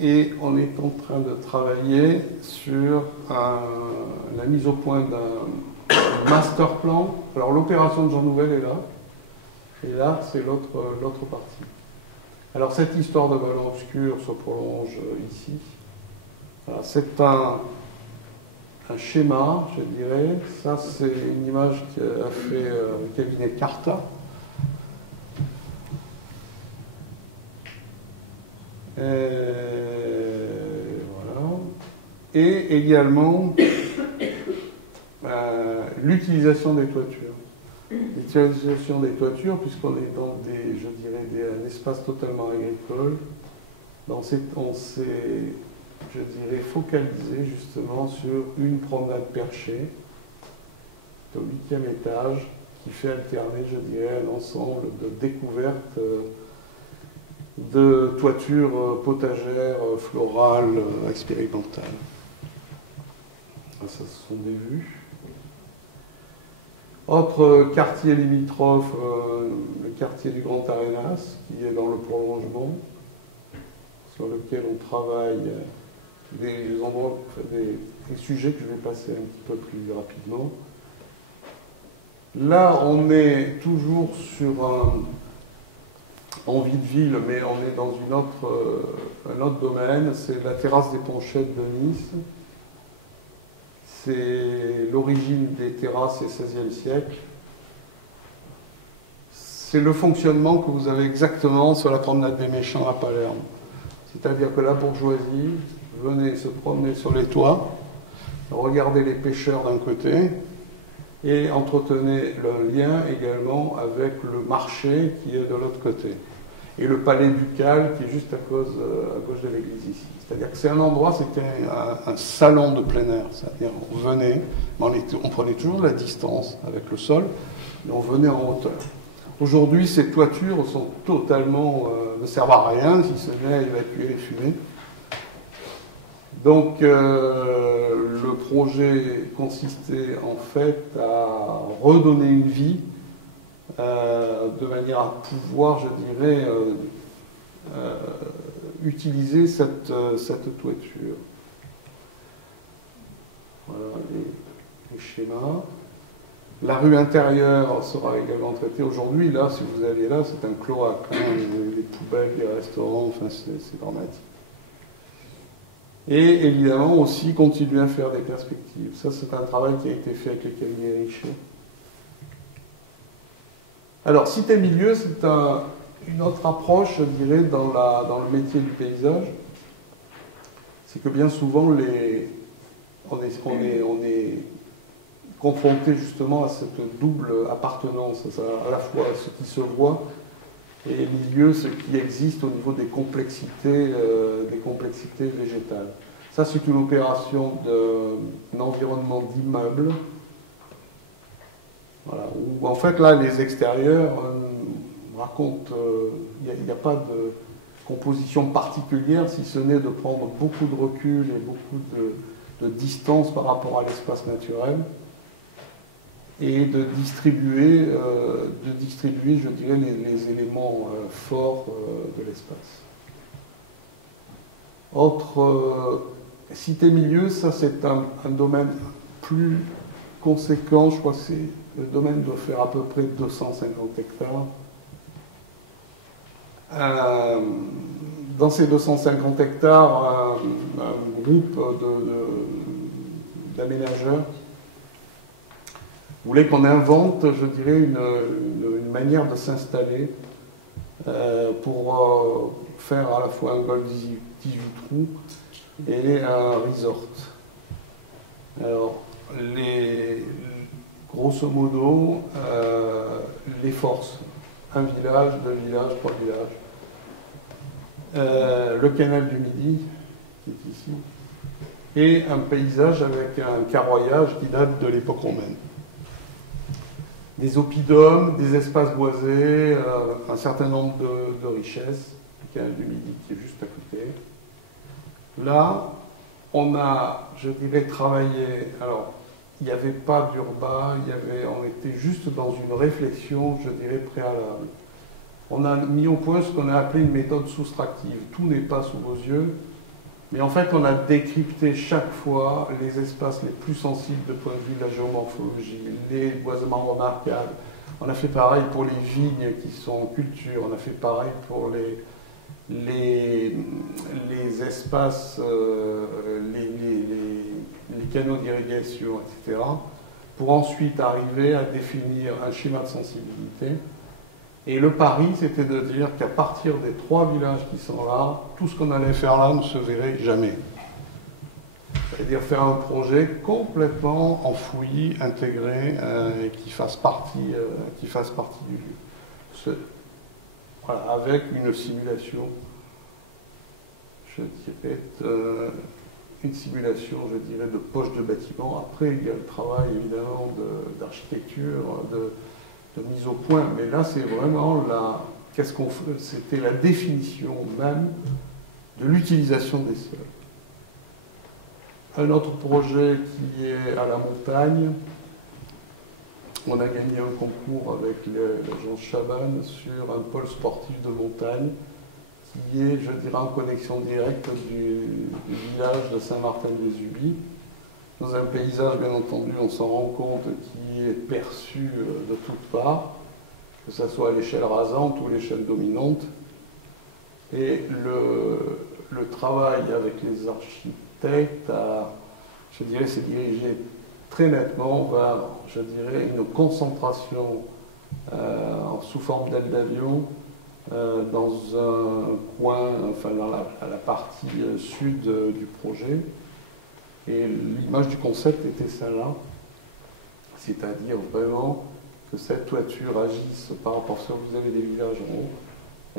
et on est en train de travailler sur la mise au point d'un master plan. Alors l'opération de Jean Nouvel est là, et là c'est l'autre partie. Alors cette histoire de ballon obscur se prolonge ici. C'est un schéma, je dirais. Ça c'est une image qu'a fait le cabinet Carta. Voilà. Et également l'utilisation des toitures. L'utilisation des toitures, puisqu'on est dans un espace totalement agricole. On s'est, je dirais, focalisé justement sur une promenade perchée au 8e étage qui fait alterner, je dirais, un ensemble de découvertes de toitures potagères, florales, expérimentales. Ça, ce sont des vues. Autre quartier limitrophe, le quartier du Grand Arenas, qui est dans le prolongement, sur lequel on travaille des sujets que je vais passer un petit peu plus rapidement. Là, on est toujours en vie de ville, mais on est dans un autre domaine, c'est la terrasse des Ponchettes de Nice. C'est l'origine des terrasses au XVIe siècle. C'est le fonctionnement que vous avez exactement sur la promenade des Méchants à Palerme. C'est-à-dire que la bourgeoisie venait se promener sur les toits, regarder les pêcheurs d'un côté, et entretenait le lien également avec le marché qui est de l'autre côté. Et le palais ducal qui est juste à gauche de l'église ici. C'est-à-dire que c'est un endroit, c'était un salon de plein air. C'est-à-dire on venait, on prenait toujours de la distance avec le sol, mais on venait en hauteur. Aujourd'hui, ces toitures sont totalement, ne servent à rien, si ce n'est à évacuer les fumées. Donc le projet consistait en fait à redonner une vie de manière à pouvoir, je dirais, utiliser cette toiture. Voilà les schémas. La rue intérieure sera également traitée. Aujourd'hui, là, si vous allez là, c'est un cloaque. Les poubelles, les restaurants, enfin, c'est dramatique. Et évidemment aussi continuer à faire des perspectives. Ça, c'est un travail qui a été fait avec le cabinet Richer. Alors, cité-milieu, c'est une autre approche, je dirais, dans le métier du paysage. C'est que bien souvent, on est confronté justement à cette double appartenance, à la fois ce qui se voit et milieu, ce qui existe au niveau des complexités végétales. Ça, c'est une opération d'un environnement d'immeuble. Voilà, où en fait là les extérieurs raconte, il n'y a pas de composition particulière, si ce n'est de prendre beaucoup de recul et beaucoup de distance par rapport à l'espace naturel, et de distribuer, je dirais, les éléments forts de l'espace. Autre cité-milieu, ça c'est un domaine plus conséquent, je crois que c'est le domaine doit faire à peu près 250 hectares. Dans ces 250 hectares, un groupe d'aménageurs voulait qu'on invente, je dirais, une manière de s'installer pour faire à la fois un golf 18 trous et un resort. Alors, grosso modo, les forces, un village, 2 villages, 3 villages, le canal du Midi, qui est ici, et un paysage avec un carroyage qui date de l'époque romaine. Des oppidums, des espaces boisés, un certain nombre de richesses, le canal du Midi qui est juste à côté. Là, on a, je dirais, travaillé, alors, il n'y avait pas d'urbain, on était juste dans une réflexion, je dirais, préalable. On a mis au point ce qu'on a appelé une méthode soustractive. Tout n'est pas sous vos yeux, mais en fait, on a décrypté chaque fois les espaces les plus sensibles de point de vue de la géomorphologie, les boisements remarquables. On a fait pareil pour les vignes qui sont en culture, on a fait pareil pour les espaces, les canaux d'irrigation, etc., pour ensuite arriver à définir un schéma de sensibilité. Et le pari, c'était de dire qu'à partir des 3 villages qui sont là, tout ce qu'on allait faire là ne se verrait jamais. C'est-à-dire faire un projet complètement enfoui, intégré, et qui fasse partie du lieu. Voilà, avec une simulation, je dirais, de poche de bâtiment. Après, il y a le travail, évidemment, d'architecture, de mise au point, mais là, c'est vraiment c'était la définition même de l'utilisation des sols. Un autre projet qui est à la montagne, on a gagné un concours avec l'agence Chaban sur un pôle sportif de montagne qui est, je dirais, en connexion directe du village de Saint-Martin-de-Vésubie, dans un paysage, bien entendu, on s'en rend compte, qui est perçu de toutes parts, que ce soit à l'échelle rasante ou l'échelle dominante. Et le travail avec les architectes je dirais, s'est dirigé très nettement vers, je dirais, une concentration sous forme d'aile d'avion dans un coin, enfin dans la partie sud du projet. Et l'image du concept était celle-là, c'est-à-dire vraiment que cette toiture agisse par rapport à ce que vous avez des villages en haut,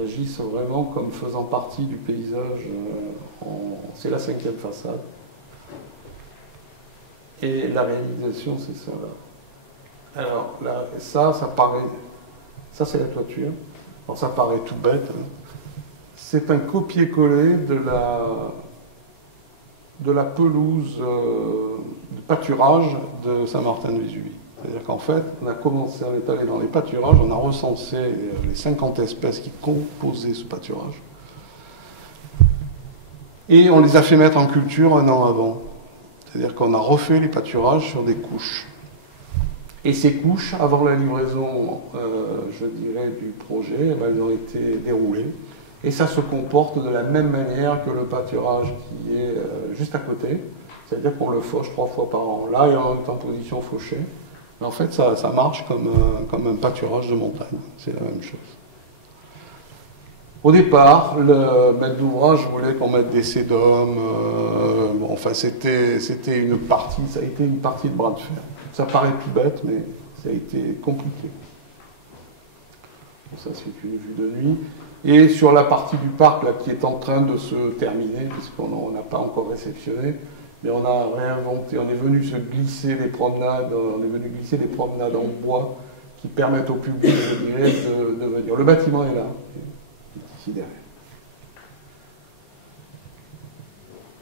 agisse vraiment comme faisant partie du paysage, c'est la 5e façade. Et la réalisation, c'est ça là. Alors là, ça paraît, ça c'est la toiture, alors ça paraît tout bête, hein. C'est un copier-coller de la pelouse de pâturage de Saint-Martin-de-Vésubie. C'est-à-dire qu'en fait, on est allé dans les pâturages, on a recensé les 50 espèces qui composaient ce pâturage. Et on les a fait mettre en culture un an avant. C'est-à-dire qu'on a refait les pâturages sur des couches. Et ces couches, avant la livraison, je dirais, du projet, elles ont été déroulées. Et ça se comporte de la même manière que le pâturage qui est juste à côté. C'est-à-dire qu'on le fauche 3 fois par an. Là, il est en position fauchée. Mais en fait, ça marche comme un pâturage de montagne. C'est la même chose. Au départ, le maître d'ouvrage voulait qu'on mette des sédums. Bon, enfin, c'était une partie, ça a été une partie de bras de fer. Ça paraît tout bête, mais ça a été compliqué. Bon, ça, c'est une vue de nuit. Et sur la partie du parc là, qui est en train de se terminer, puisqu'on n'a pas encore réceptionné, mais on a réinventé, on est venu se glisser des promenades, on est venu glisser des promenades en bois qui permettent au public, je dirais, de venir. Le bâtiment est là, ici derrière.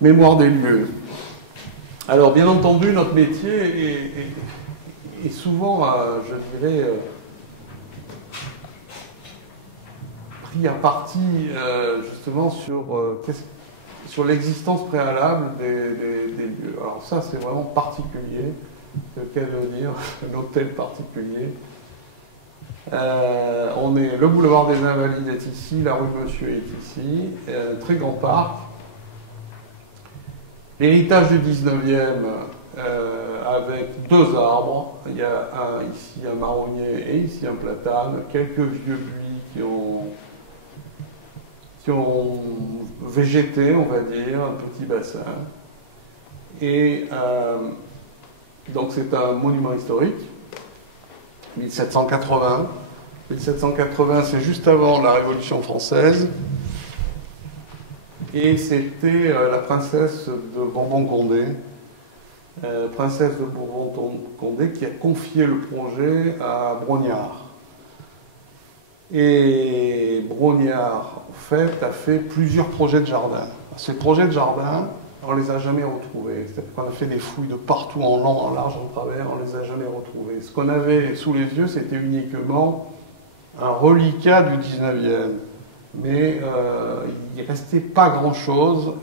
Mémoire des lieux. Alors, bien entendu, notre métier est souvent, je dirais, pris à partie justement sur l'existence préalable des lieux. Alors ça, c'est vraiment particulier. C'est le cas de dire, un hôtel particulier. Le boulevard des Invalides est ici, la rue Monsieur est ici, un très grand parc. L'héritage du 19e avec deux arbres, il y a ici un marronnier et ici un platane, quelques vieux buis qui ont végété, on va dire, un petit bassin. Et donc c'est un monument historique, 1780. 1780, c'est juste avant la Révolution française. Et c'était la princesse de Bourbon-Condé, princesse de Bourbon-Condé, qui a confié le projet à Brognard. Et Brognard, en fait, a fait plusieurs projets de jardin. Ces projets de jardin, on ne les a jamais retrouvés. C'est-à-dire qu'on a fait des fouilles de partout, en long, en large, en travers, on ne les a jamais retrouvés. Ce qu'on avait sous les yeux, c'était uniquement un reliquat du 19e. Mais il ne restait pas grand-chose,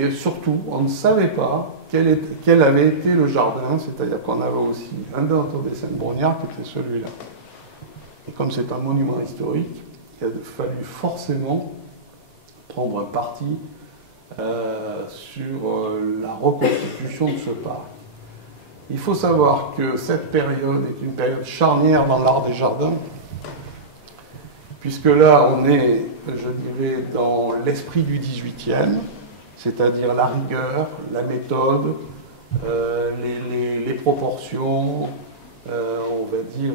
et surtout, on ne savait pas quel avait été le jardin, c'est-à-dire qu'on avait aussi un denteur des Seine-Brognard qui était celui-là. Et comme c'est un monument historique, il a fallu forcément prendre un parti sur la reconstitution de ce parc. Il faut savoir que cette période est une période charnière dans l'art des jardins, puisque là, on est, je dirais, dans l'esprit du 18e, c'est-à-dire la rigueur, la méthode, les proportions, on va dire,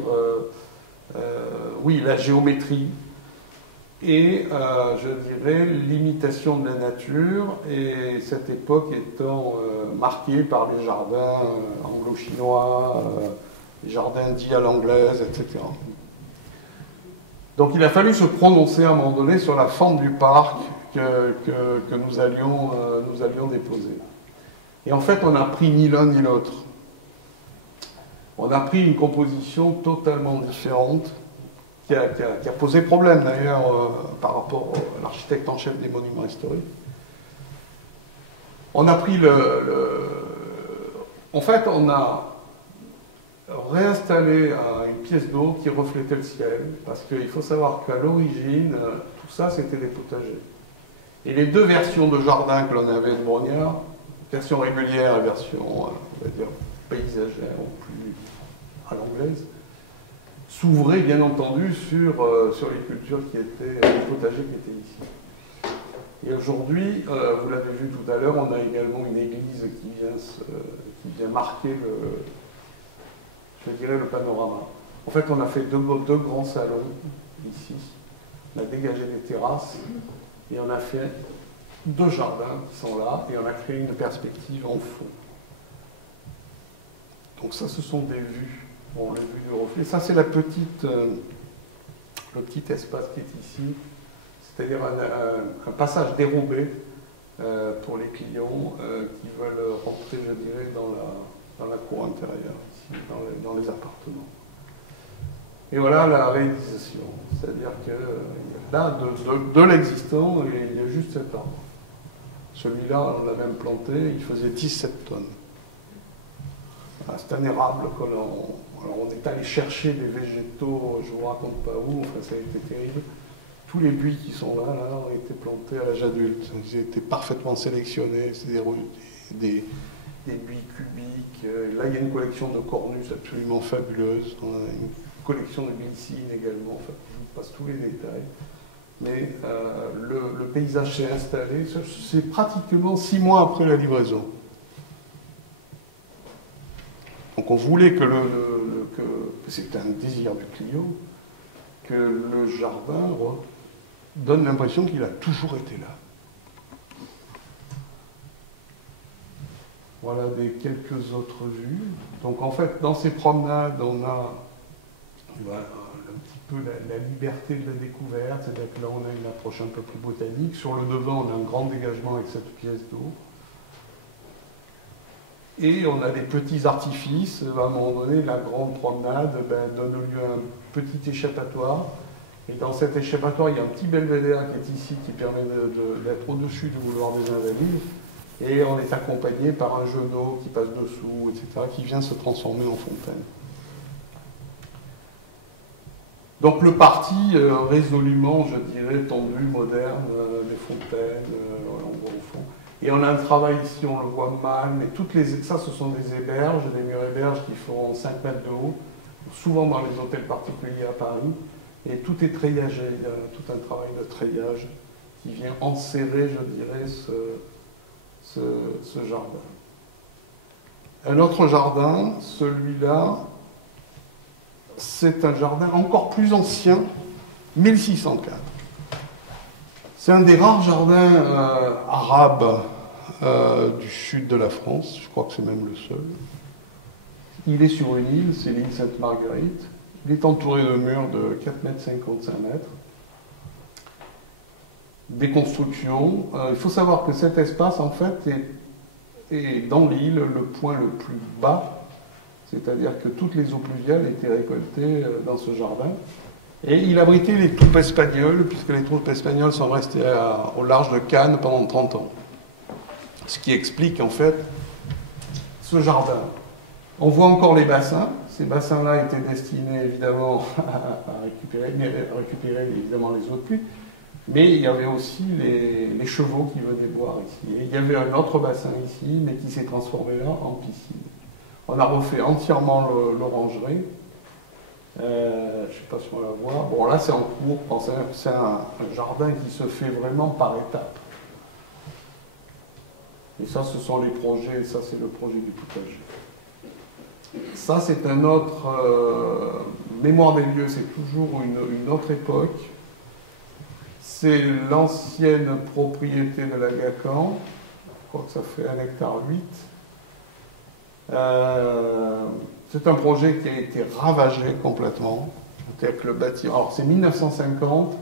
oui, la géométrie, et, je dirais, l'imitation de la nature, et cette époque étant marquée par les jardins anglo-chinois, les jardins dits à l'anglaise, etc. Donc il a fallu se prononcer à un moment donné sur la forme du parc que nous allions déposer. Et en fait, on n'a pris ni l'un ni l'autre. On a pris une composition totalement différente, qui a posé problème d'ailleurs par rapport à l'architecte en chef des monuments historiques. On a pris En fait, on a réinstallé une pièce d'eau qui reflétait le ciel, parce qu'il faut savoir qu'à l'origine, tout ça, c'était des potagers. Et les deux versions de jardin que l'on avait de Brognard, version régulière et version, on va dire, paysagère, ou plus à l'anglaise, s'ouvraient bien entendu sur les cultures qui étaient, les potagers qui étaient ici. Et aujourd'hui, vous l'avez vu tout à l'heure, on a également une église qui vient marquer je dirais, le panorama. En fait, on a fait deux grands salons ici. On a dégagé des terrasses et on a fait deux jardins qui sont là et on a créé une perspective en fond. Donc ça, ce sont des vues. Bon, les vues du reflet. Ça, c'est le petit espace qui est ici. C'est-à-dire un passage dérobé pour les clients qui veulent rentrer, je dirais, dans la cour intérieure. Dans les appartements. Et voilà la réalisation. C'est-à-dire que là, de l'existant, il y a juste cet arbre. Celui-là, on l'a même planté, il faisait 17 tonnes. C'est un érable que alors on est allé chercher des végétaux, je ne vous raconte pas où, enfin ça a été terrible. Tous les buis qui sont là ont été plantés à l'âge adulte. Ils ont été parfaitement sélectionnés. C'est des buis cubiques. Là, il y a une collection de cornus absolument fabuleuse. On a une collection de glycines également. Enfin, je vous passe tous les détails. Mais le paysage s'est installé. C'est pratiquement 6 mois après la livraison. Donc on voulait que c'était un désir du client, que le jardin donne l'impression qu'il a toujours été là. Voilà quelques autres vues. Donc en fait, dans ces promenades, on a Voilà, un petit peu la liberté de la découverte, c'est-à-dire que là on a une approche un peu plus botanique. Sur le devant, on a un grand dégagement avec cette pièce d'eau. Et on a des petits artifices. À un moment donné, la grande promenade donne lieu à un petit échappatoire. Et dans cet échappatoire, il y a un petit belvédère qui est ici, qui permet d'être au-dessus du boulevard des Invalides. Et on est accompagné par un jet d'eau qui passe dessous, etc., qui vient se transformer en fontaine. Donc le parti résolument, je dirais, tendu, moderne, les fontaines, on voit au fond. Et on a un travail ici, on le voit mal, mais ça ce sont des héberges, des murs héberges qui font 5 mètres de haut, souvent dans les hôtels particuliers à Paris. Et tout est treillagé, il y a tout un travail de treillage qui vient enserrer, je dirais, ce jardin. Un autre jardin, celui-là, c'est un jardin encore plus ancien, 1604. C'est un des rares jardins arabes du sud de la France, je crois que c'est même le seul. Il est sur une île, c'est l'île Sainte-Marguerite. Il est entouré de murs de 4,55 m. Des constructions. Il faut savoir que cet espace, en fait, est dans l'île le point le plus bas, c'est-à-dire que toutes les eaux pluviales étaient récoltées dans ce jardin. Et il abritait les troupes espagnoles, puisque les troupes espagnoles sont restées au large de Cannes pendant 30 ans. Ce qui explique, en fait, ce jardin. On voit encore les bassins. Ces bassins-là étaient destinés, évidemment, à récupérer évidemment les eaux de pluie. Mais il y avait aussi les chevaux qui venaient boire ici. Et il y avait un autre bassin ici, mais qui s'est transformé là en piscine. On a refait entièrement l'orangerie. Je ne sais pas si on la voit. Bon, là, c'est en cours. C'est un jardin qui se fait vraiment par étapes. Et ça, ce sont les projets. Ça, c'est le projet du potager. Ça, c'est un autre mémoire des lieux. C'est toujours une autre époque. C'est l'ancienne propriété de la Gacan. Je crois que ça fait 1,8 hectares. C'est un projet qui a été ravagé complètement. C'est-à-dire que le bâtiment. Alors, c'est 1950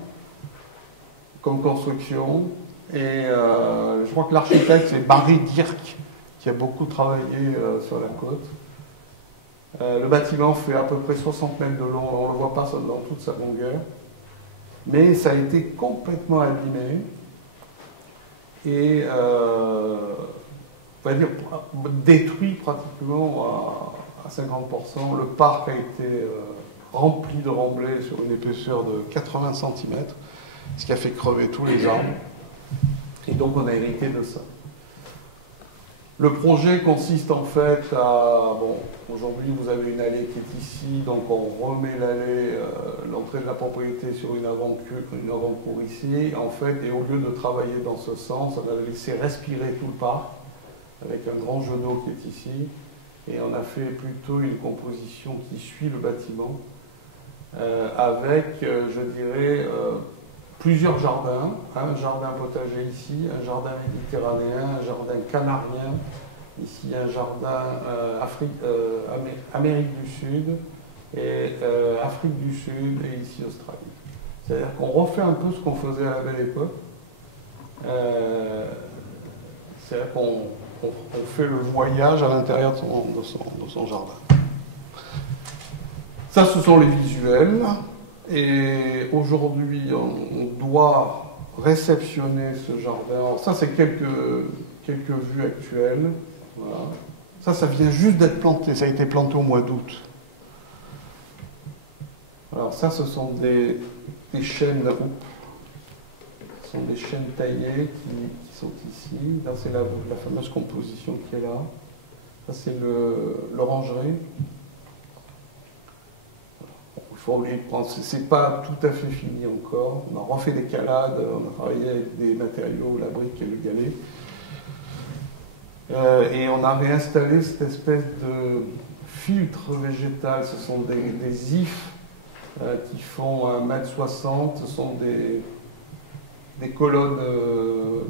comme construction. Et je crois que l'architecte, c'est Barry Dirk, qui a beaucoup travaillé sur la côte. Le bâtiment fait à peu près 60 mètres de long. On ne le voit pas dans toute sa longueur. Mais ça a été complètement abîmé. Et on va dire détruit pratiquement à 50%. Le parc a été rempli de remblais sur une épaisseur de 80 cm, ce qui a fait crever tous les arbres. Et donc on a hérité de ça. Le projet consiste en fait à... Bon, aujourd'hui vous avez une allée qui est ici, donc on remet l'allée, l'entrée de la propriété sur une avant-cour ici. En fait, et au lieu de travailler dans ce sens, on a laissé respirer tout le parc, avec un grand jet d'eau qui est ici. Et on a fait plutôt une composition qui suit le bâtiment, avec, je dirais, plusieurs jardins, un jardin potager ici, un jardin méditerranéen, un jardin canarien, ici un jardin Amérique du Sud, et Afrique du Sud, et ici Australie. C'est-à-dire qu'on refait un peu ce qu'on faisait à la belle époque. C'est-à-dire qu'on fait le voyage à l'intérieur de son jardin. Ça, ce sont les visuels. Et aujourd'hui, on doit réceptionner ce jardin. Alors, ça, c'est quelques vues actuelles. Voilà. Ça vient juste d'être planté. Ça a été planté au mois d'août. Alors ça, ce sont des chênes. Ce sont des chênes taillés qui sont ici. Là, c'est la fameuse composition qui est là. Ça, c'est l'orangerie. Il faut les prendre. C'est pas tout à fait fini encore. On a refait des calades, on a travaillé avec des matériaux, la brique et le galet. Et on a réinstallé cette espèce de filtre végétal. Ce sont des ifs qui font 1,60 m. Ce sont des colonnes,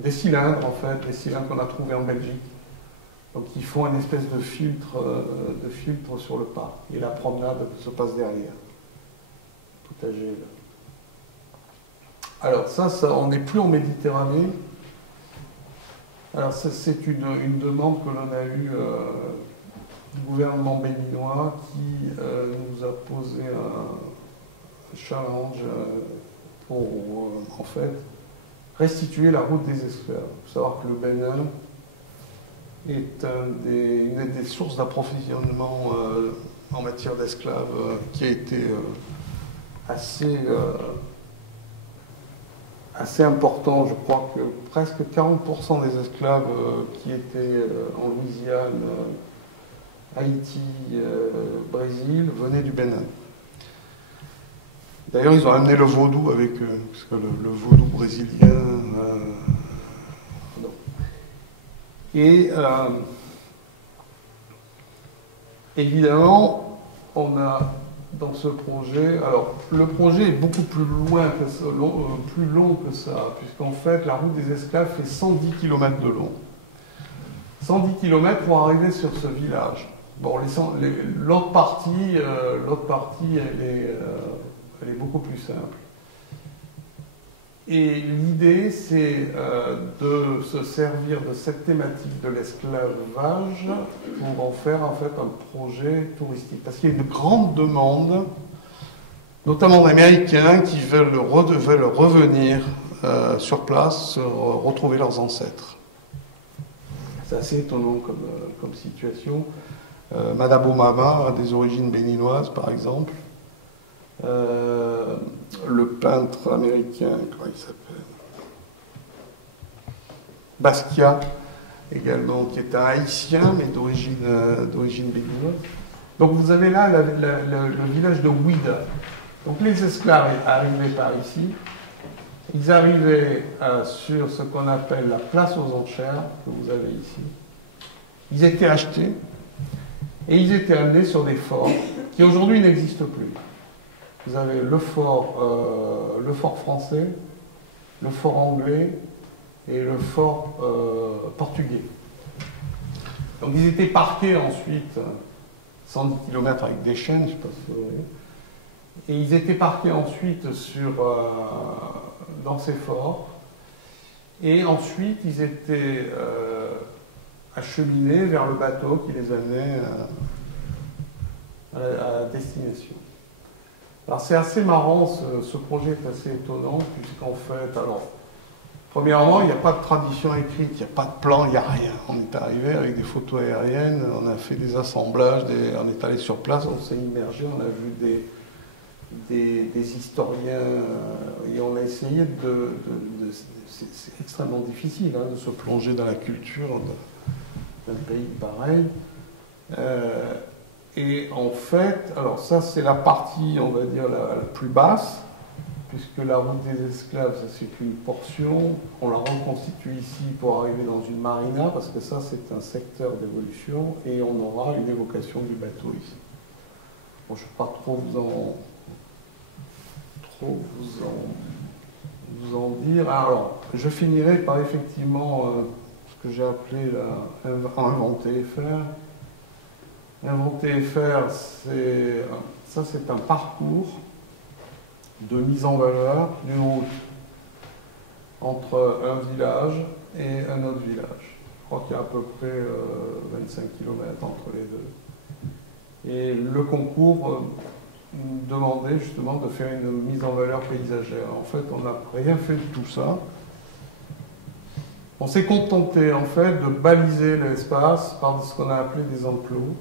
des cylindres en fait, des cylindres qu'on a trouvés en Belgique. Donc ils font une espèce de filtre sur le parc. Et la promenade se passe derrière. potager. Là. Alors ça, on n'est plus en Méditerranée. Alors c'est une demande que l'on a eue du gouvernement béninois qui nous a posé un challenge pour en fait restituer la route des esclaves. Il faut savoir que le Bénin est une des sources d'approvisionnement en matière d'esclaves qui a été assez important. Je crois que presque 40% des esclaves qui étaient en Louisiane, Haïti, Brésil, venaient du Bénin. D'ailleurs, ils ont amené le vaudou avec eux, parce que le vaudou brésilien... Et évidemment, on a dans ce projet... Alors, le projet est beaucoup plus loin que ça, plus long que ça, puisqu'en fait, la route des esclaves fait 110 km de long. 110 km pour arriver sur ce village. Bon, l'autre partie, elle est beaucoup plus simple. Et l'idée, c'est de se servir de cette thématique de l'esclavage pour en faire en fait un projet touristique. Parce qu'il y a une grande demande, notamment d'Américains qui veulent revenir sur place, retrouver leurs ancêtres. C'est assez étonnant comme situation. Madame Obama a des origines béninoises, par exemple. Le peintre américain, comment il s'appelle, Basquiat, également, qui est un haïtien, mais d'origine béninoise. Donc vous avez là le village de Ouida. Donc les esclaves arrivaient par ici. Ils arrivaient sur ce qu'on appelle la place aux enchères, que vous avez ici. Ils étaient achetés et ils étaient amenés sur des forts qui aujourd'hui n'existent plus. Vous avez le fort français, le fort anglais et le fort portugais. Donc ils étaient parqués ensuite, 110 km avec des chaînes, je ne sais pas si vous voyez, et ils étaient parqués ensuite dans ces forts, et ensuite ils étaient acheminés vers le bateau qui les amenait à destination. Alors c'est assez marrant, ce projet est assez étonnant, puisqu'en fait, alors, premièrement, il n'y a pas de tradition écrite, il n'y a pas de plan, il n'y a rien. On est arrivé avec des photos aériennes, on a fait des assemblages, on est allé sur place, on s'est immergé, on a vu des historiens, et on a essayé c'est extrêmement difficile de se plonger dans la culture d'un pays pareil. Et en fait, alors ça c'est la partie, on va dire, la plus basse, puisque la route des esclaves, ça c'est qu'une portion. On la reconstitue ici pour arriver dans une marina, parce que ça c'est un secteur d'évolution, et on aura une évocation du bateau ici. Bon, je ne vais pas trop vous en dire. Alors, je finirai par effectivement ce que j'ai appelé inventer et faire. Inventer et faire, c'est un parcours de mise en valeur d'une route entre un village et un autre village. Je crois qu'il y a à peu près 25 km entre les deux. Et le concours demandait justement de faire une mise en valeur paysagère. En fait, on n'a rien fait de tout ça. On s'est contenté en fait de baliser l'espace par ce qu'on a appelé des enclos.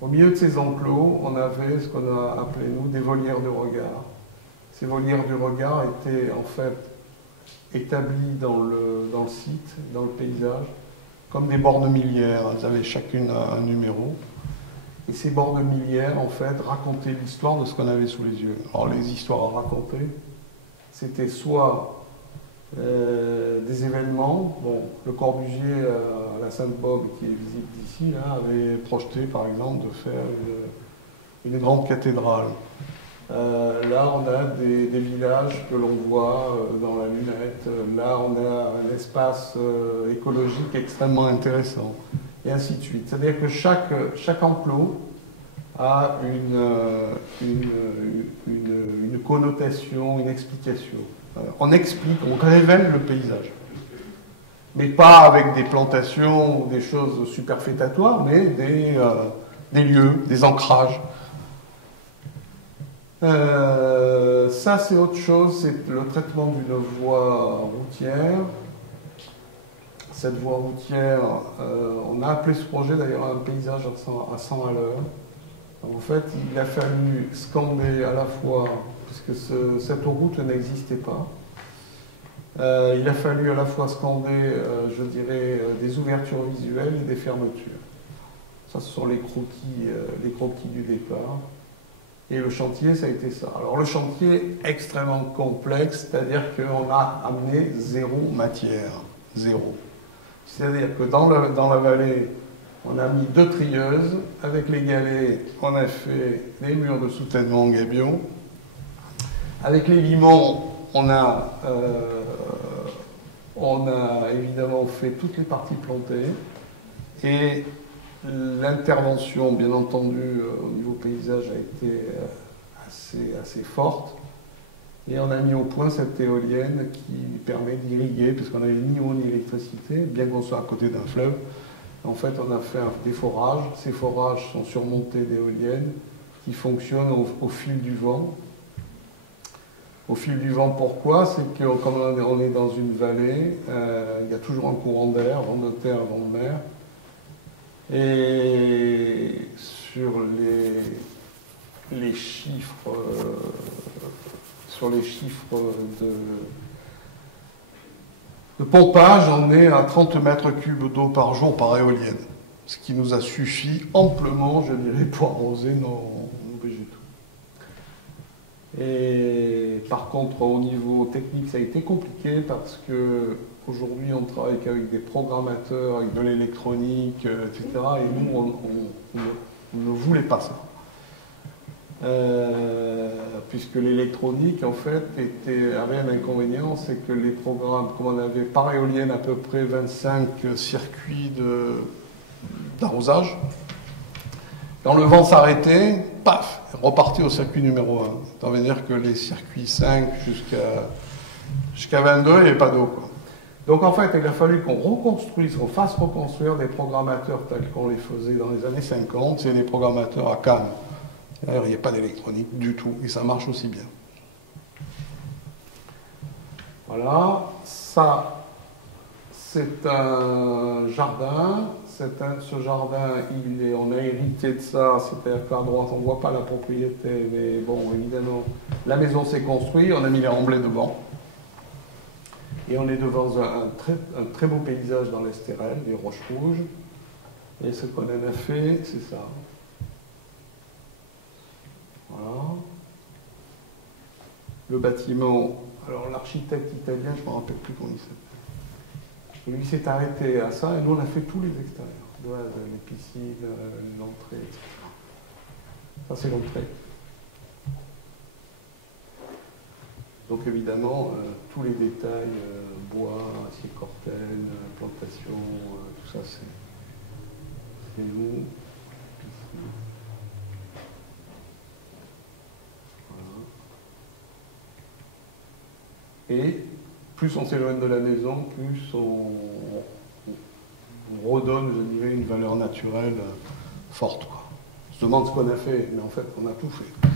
Au milieu de ces enclos, on avait ce qu'on a appelé, nous, des volières de regard. Ces volières de regard étaient en fait établies dans le site, dans le paysage, comme des bornes milliaires. Elles avaient chacune un numéro. Et ces bornes milliaires, en fait, racontaient l'histoire de ce qu'on avait sous les yeux. Alors, les histoires à raconter, c'était soit des événements. Bon, le Corbusier à la Sainte-Bob, qui est visible d'ici, là, avait projeté, par exemple, de faire une grande cathédrale. Là, on a des villages que l'on voit dans la lunette. Là, on a un espace écologique extrêmement intéressant. Et ainsi de suite. C'est-à-dire que chaque enclos a une connotation, une explication. On explique, on révèle le paysage. Mais pas avec des plantations ou des choses superfétatoires, mais des lieux, des ancrages. Ça, c'est autre chose, c'est le traitement d'une voie routière. Cette voie routière, on a appelé ce projet d'ailleurs un paysage à 100 à l'heure. En fait, il a fallu scander à la fois, puisque cette route n'existait pas, il a fallu à la fois scander, je dirais, des ouvertures visuelles et des fermetures. Ça, ce sont les croquis du départ. Et le chantier, ça a été ça. Alors le chantier est extrêmement complexe, c'est-à-dire qu'on a amené zéro matière. Zéro. C'est-à-dire que dans la vallée, on a mis 2 trieuses. Avec les galets, on a fait les murs de soutènement en gabion. Avec les limons, on a évidemment fait toutes les parties plantées. Et l'intervention, bien entendu, au niveau paysage a été assez forte. Et on a mis au point cette éolienne qui permet d'irriguer, puisqu'on n'avait ni eau ni électricité, bien qu'on soit à côté d'un fleuve. En fait, on a fait des forages. Ces forages sont surmontés d'éoliennes qui fonctionnent au fil du vent. Au fil du vent, pourquoi? C'est que comme on est dans une vallée, il y a toujours un courant d'air, vent de terre, vent de mer. Et sur les chiffres, de pompage, on est à 30 mètres cubes d'eau par jour par éolienne. Ce qui nous a suffi amplement, je dirais, pour arroser nos végétaux. Et par contre, au niveau technique, ça a été compliqué parce que aujourd'hui, on travaille qu'avec des programmateurs, avec de l'électronique, etc. Et nous, on ne voulait pas ça. Puisque l'électronique, en fait, avait un inconvénient, c'est que les programmes, comme on avait par éolienne à peu près 25 circuits d'arrosage, quand le vent s'arrêtait, paf, repartait au circuit numéro 1. Ça veut dire que les circuits 5 jusqu'à 22, il n'y avait pas d'eau, quoi. Donc en fait, il a fallu qu'on fasse reconstruire des programmateurs tels qu'on les faisait dans les années 50. C'est des programmateurs à Cannes. D'ailleurs, il n'y a pas d'électronique du tout, et ça marche aussi bien. Voilà, ça, c'est un jardin. Ce jardin, on a hérité de ça, c'est-à-dire qu'à droite, on ne voit pas la propriété, mais bon, évidemment, la maison s'est construite, on a mis les remblais devant. Et on est devant un très beau paysage dans l'Estérel, les roches rouges. Et ce qu'on en a fait, c'est ça. Voilà. Le bâtiment, alors l'architecte italien, je ne me rappelle plus comment il s'appelle. Lui s'est arrêté à ça, et nous on a fait tous les extérieurs. Les piscines, l'entrée, etc. Ça c'est l'entrée. Donc évidemment, tous les détails, bois, acier corten, plantation, tout ça c'est nous. Ici. Voilà. Et plus on s'éloigne de la maison, plus on redonne, je dirais, une valeur naturelle forte, quoi. On se demande ce qu'on a fait, mais en fait on a tout fait.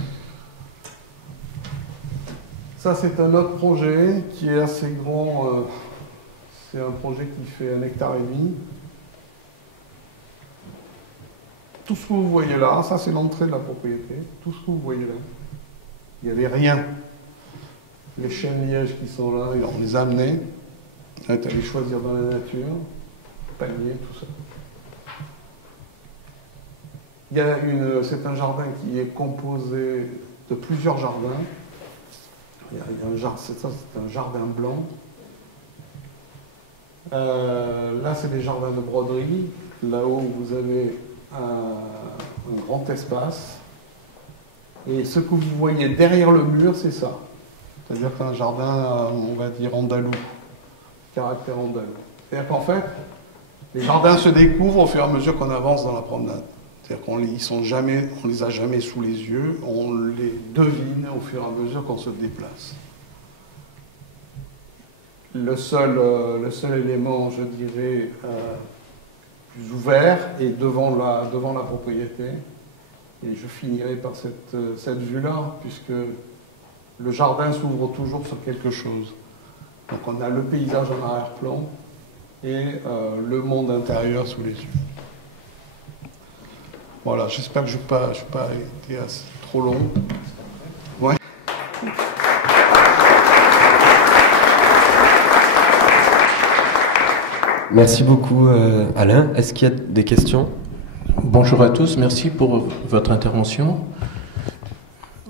Ça, c'est un autre projet qui est assez grand. C'est un projet qui fait 1,5 hectare. Tout ce que vous voyez là, ça c'est l'entrée de la propriété. Tout ce que vous voyez là, il n'y avait rien. Les chênes lièges qui sont là, on les a amenés. On est allé choisir dans la nature, palmiers, tout ça. C'est un jardin qui est composé de plusieurs jardins. Il y a un jardin, c'est un jardin blanc. Là, c'est des jardins de broderie. Là-haut, vous avez un grand espace. Et ce que vous voyez derrière le mur, c'est ça. C'est-à-dire qu'un jardin, on va dire, andalou. Caractère andalou. C'est-à-dire qu'en fait, les jardins se découvrent au fur et à mesure qu'on avance dans la promenade. C'est-à-dire qu'on les a jamais sous les yeux, on les devine au fur et à mesure qu'on se déplace. Le seul élément, je dirais, plus ouvert est devant la propriété. Et je finirai par cette vue-là, puisque le jardin s'ouvre toujours sur quelque chose. Donc on a le paysage en arrière-plan et le monde intérieur sous les yeux. Voilà, j'espère que je n'ai pas été trop long. Ouais. Merci beaucoup Alain. Est-ce qu'il y a des questions? Bonjour à tous, merci pour votre intervention.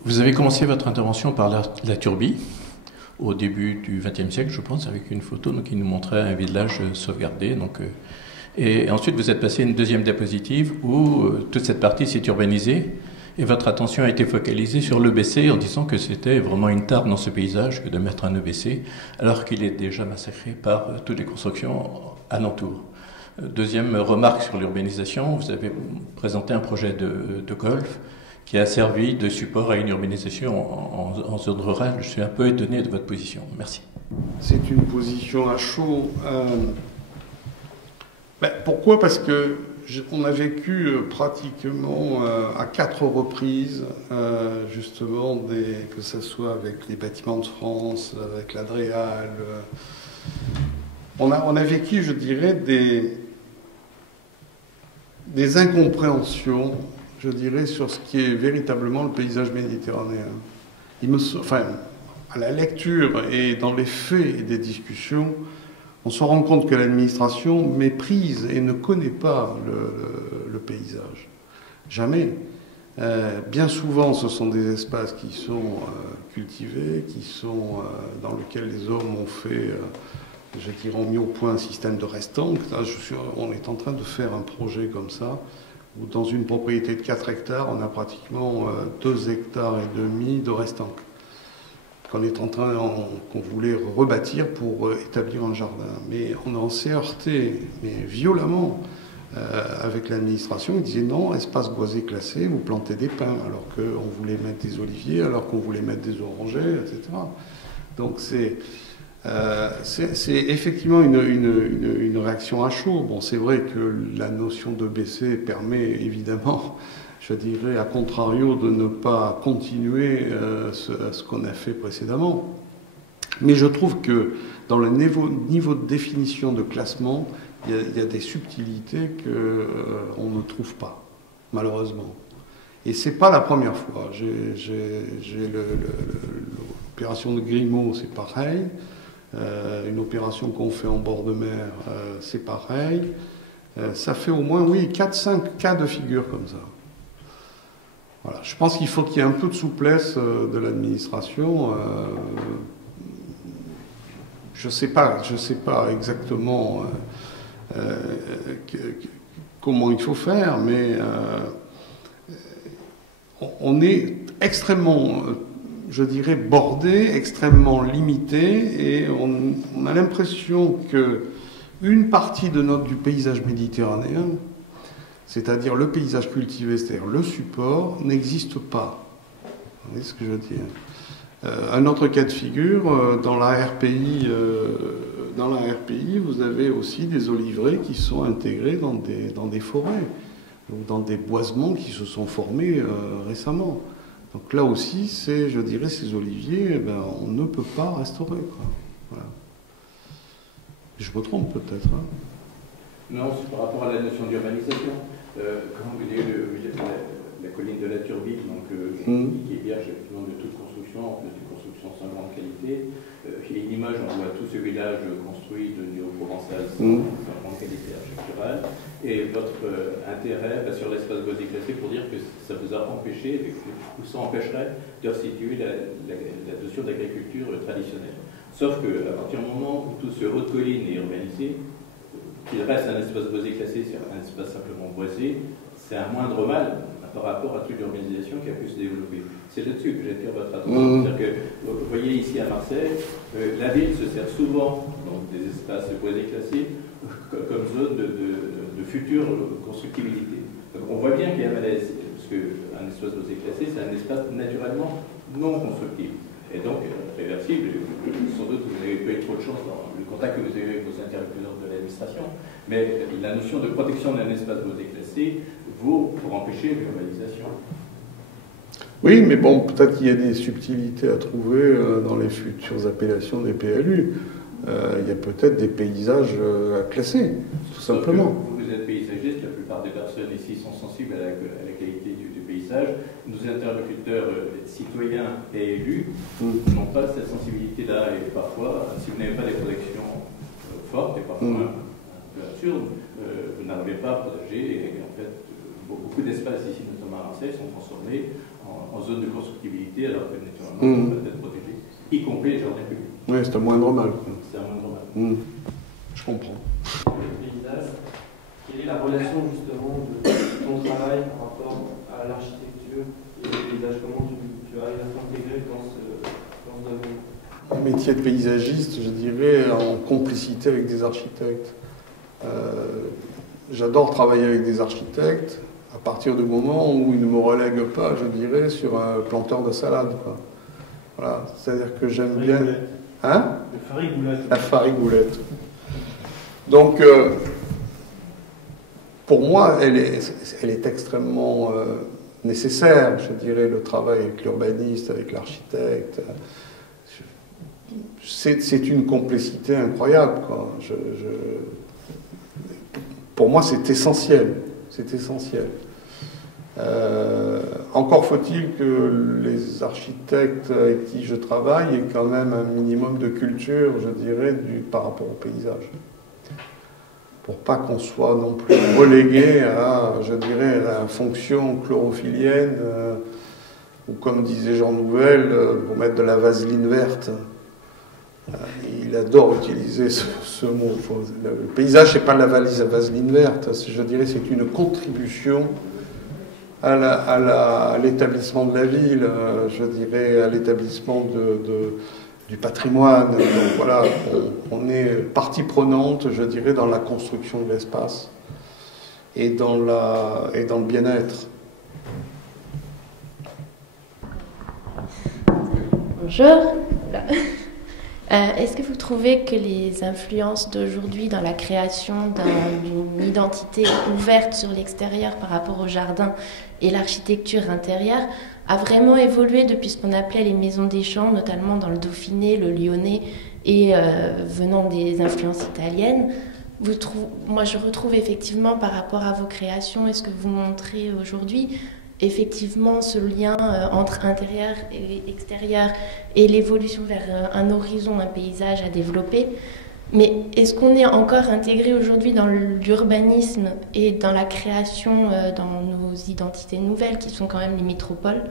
Vous avez commencé votre intervention par la Turbie, au début du XXe siècle, je pense, avec une photo qui nous montrait un village sauvegardé. Et ensuite, vous êtes passé à une deuxième diapositive où toute cette partie s'est urbanisée et votre attention a été focalisée sur l'EBC en disant que c'était vraiment une tare dans ce paysage que de mettre un EBC, alors qu'il est déjà massacré par toutes les constructions alentour. Deuxième remarque sur l'urbanisation, vous avez présenté un projet de golf qui a servi de support à une urbanisation en zone rurale. Je suis un peu étonné de votre position. Merci. C'est une position à chaud. Pourquoi? Parce qu'on a vécu pratiquement à 4 reprises, justement, que ce soit avec les Bâtiments de France, avec l'Adréal. On a vécu, je dirais, des incompréhensions, je dirais, sur ce qui est véritablement le paysage méditerranéen. À la lecture et dans les faits et des discussions, on se rend compte que l'administration méprise et ne connaît pas le paysage. Jamais. Bien souvent, ce sont des espaces qui sont cultivés, dans lesquels les hommes ont fait, je dirais, ont mis au point un système de restanques. On est en train de faire un projet comme ça, où dans une propriété de 4 hectares, on a pratiquement 2,5 hectares de restanques. Qu'on voulait rebâtir pour établir un jardin. Mais on s'est heurté, violemment, avec l'administration. Ils disaient non, espace boisé classé, vous plantez des pins, alors qu'on voulait mettre des oliviers, alors qu'on voulait mettre des orangers, etc. Donc c'est effectivement une réaction à chaud. Bon, c'est vrai que la notion de BC permet évidemment, je dirais, à contrario, de ne pas continuer ce qu'on a fait précédemment. Mais je trouve que dans le niveau de définition de classement, il y a des subtilités qu'on ne trouve pas, malheureusement. Et ce n'est pas la première fois. J'ai l'opération de Grimaud, c'est pareil. Une opération qu'on fait en bord de mer, c'est pareil. Ça fait au moins, 4-5 cas de figure comme ça. Voilà. Je pense qu'il faut qu'il y ait un peu de souplesse de l'administration. Je sais pas exactement comment il faut faire, mais on est extrêmement, je dirais, bordé, extrêmement limité, et on a l'impression qu'une partie du paysage méditerranéen, c'est-à-dire le paysage cultivé, c'est-à-dire le support, n'existe pas. Vous voyez ce que je veux dire? Un autre cas de figure, dans la RPI, vous avez aussi des oliveraies qui sont intégrés dans des forêts, ou dans des boisements qui se sont formés récemment. Donc là aussi, je dirais, ces oliviers, on ne peut pas restaurer, quoi. Voilà. Je me trompe peut-être. Hein. Non, c'est par rapport à la notion d'urbanisation. Quand vous dites la colline de la Turbie, qui est vierge de toute construction, en plus des constructions sans grande qualité, il y a une image, on voit tout ce village construit de néo-provençal sans grande qualité architecturale, et votre intérêt sur l'espace boisé classé pour dire que ça vous a empêché, ou ça empêcherait de restituer la notion d'agriculture traditionnelle. Sauf qu'à partir du moment où tout ce haut de colline est urbanisé, qu'il reste un espace boisé classé sur un espace simplement boisé, c'est un moindre mal par rapport à toute l'urbanisation qui a pu se développer. C'est là-dessus que j'attire votre attention. C'est-à-dire que, vous voyez ici à Marseille, la ville se sert souvent des espaces boisés classés comme zone de future constructibilité. Donc on voit bien qu'il y a un malaise, parce qu'un espace boisé classé, c'est un espace naturellement non constructible. Et donc, réversible, sans doute vous n'avez pas eu trop de chance dans le contact que vous avez avec vos interlocuteurs de l'administration, mais la notion de protection d'un espace boisé classé vaut pour empêcher l'urbanisation. Oui, mais bon, peut-être qu'il y a des subtilités à trouver dans les futures appellations des PLU. Il y a peut-être des paysages à classer, tout simplement. Vous êtes paysagiste, la plupart des personnes ici sont sensibles à la qualité du paysage. Nos interlocuteurs citoyens et élus n'ont pas cette sensibilité-là, et parfois, si vous n'avez pas des protections fortes et parfois un peu absurdes, vous n'arrivez pas à protéger, et en fait, beaucoup d'espaces ici, notamment à Marseille, sont transformés en zone de constructibilité, alors que naturellement, ça peut être protégé, y compris les jardins publics. Oui, c'est un moindre mal. C'est un moindre mal. Je comprends. Le paysage, quelle est la relation justement de ton travail par rapport à l'architecture et le paysage? Comment tu arrives à t'intégrer dans ce domaine? Un métier de paysagiste, je dirais, en complicité avec des architectes. J'adore travailler avec des architectes à partir du moment où ils ne me relèguent pas, je dirais, sur un planteur de salade, quoi. Voilà, c'est-à-dire que j'aime bien... Hein? La farigoulette. Donc, pour moi, elle est extrêmement nécessaire, je dirais, le travail avec l'urbaniste, avec l'architecte. C'est une complicité incroyable, quoi. Pour moi, c'est essentiel. C'est essentiel. Encore faut-il que les architectes avec qui je travaille aient quand même un minimum de culture, je dirais, par rapport au paysage. Pour pas qu'on soit non plus relégué à, je dirais, à la fonction chlorophyllienne, ou comme disait Jean Nouvel, pour mettre de la vaseline verte. Il adore utiliser ce mot. Le paysage, c'est pas la vaseline verte, je dirais, c'est une contribution à l'établissement de la ville, je dirais, à l'établissement du patrimoine. Donc voilà, on est partie prenante, je dirais, dans la construction de l'espace et dans le bien-être. Bonjour. Est-ce que vous trouvez que les influences d'aujourd'hui dans la création d'une identité ouverte sur l'extérieur par rapport au jardin et l'architecture intérieure a vraiment évolué depuis ce qu'on appelait les maisons des champs, notamment dans le Dauphiné, le Lyonnais, et venant des influences italiennes? Moi, je retrouve effectivement par rapport à vos créations et ce que vous montrez aujourd'hui, effectivement ce lien entre intérieur et extérieur et l'évolution vers un horizon, un paysage à développer. Mais est-ce qu'on est encore intégré aujourd'hui dans l'urbanisme et dans la création, dans nos identités nouvelles qui sont quand même les métropoles?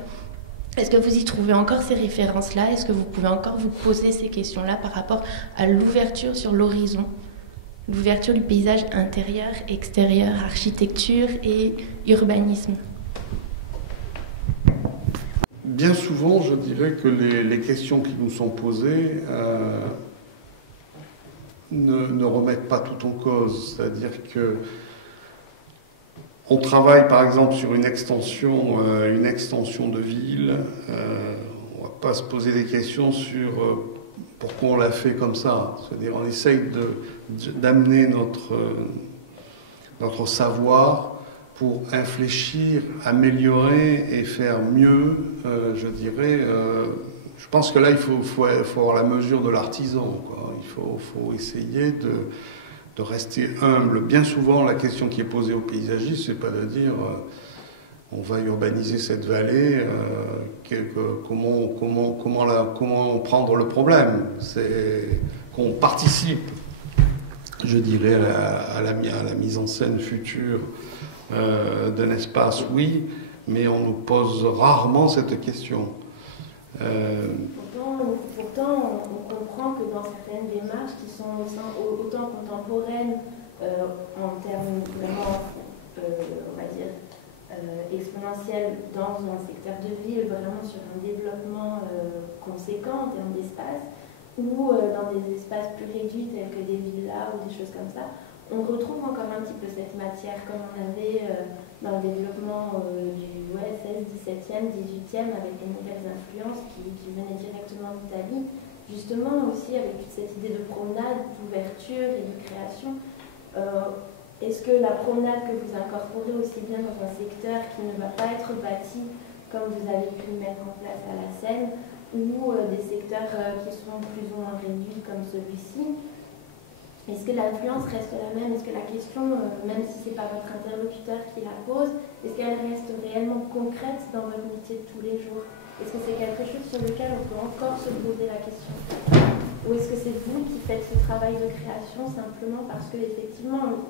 Est-ce que vous y trouvez encore ces références-là? Est-ce que vous pouvez encore vous poser ces questions-là par rapport à l'ouverture sur l'horizon? L'ouverture du paysage intérieur, extérieur, architecture et urbanisme? Bien souvent, je dirais que les questions qui nous sont posées ne remettent pas tout en cause. C'est-à-dire que on travaille par exemple sur une extension de ville. On ne va pas se poser des questions sur pourquoi on l'a fait comme ça. C'est-à-dire on essaye d'amener notre savoir pour infléchir, améliorer et faire mieux, je dirais. Je pense que là, il faut avoir la mesure de l'artisan, quoi. Il faut essayer de rester humble. Bien souvent, la question qui est posée aux paysagistes, c'est pas de dire on va urbaniser cette vallée, comment prendre le problème. C'est qu'on participe, je dirais, à la mise en scène future d'un espace, oui, mais on nous pose rarement cette question. Pourtant, on comprend que dans certaines démarches qui sont autant contemporaines en termes vraiment, on va dire, exponentiels dans un secteur de ville, vraiment sur un développement conséquent en termes d'espace, ou dans des espaces plus réduits tels que des villas ou des choses comme ça, on retrouve encore un petit peu cette matière comme on avait dans le développement du 16, 17e, 18e avec les nouvelles influences qui venaient directement d'Italie. Justement aussi avec toute cette idée de promenade, d'ouverture et de création. Est-ce que la promenade que vous incorporez aussi bien dans un secteur qui ne va pas être bâti comme vous avez pu le mettre en place à la Seine, ou des secteurs qui sont plus ou moins réduits comme celui-ci, est-ce que l'influence reste la même? Est-ce que la question, même si ce n'est pas votre interlocuteur qui la pose, est-ce qu'elle reste réellement concrète dans votre métier de tous les jours? Est-ce que c'est quelque chose sur lequel on peut encore se poser la question? Ou est-ce que c'est vous qui faites ce travail de création simplement parce que effectivement,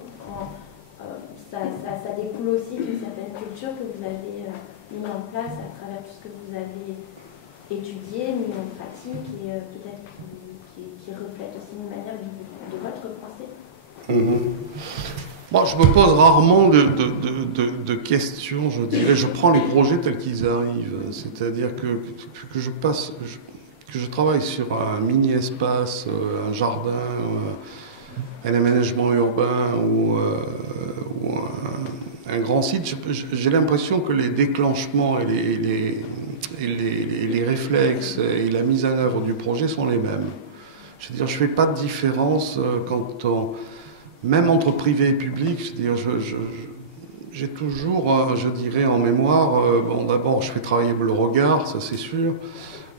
ça découle aussi d'une certaine culture que vous avez mis en place à travers tout ce que vous avez étudié, mis en pratique et peut-être qui reflète aussi une manière de votre pensée? Bon, je me pose rarement de questions, je dirais. Je prends les projets tels qu'ils arrivent. C'est-à-dire que je travaille sur un mini-espace, un jardin, un aménagement urbain ou un grand site. J'ai l'impression que les déclenchements et les réflexes et la mise en œuvre du projet sont les mêmes. Je veux dire, je ne fais pas de différence même entre privé et public. Je veux dire, j'ai toujours, je dirais, en mémoire, d'abord, je fais travailler le regard, ça c'est sûr.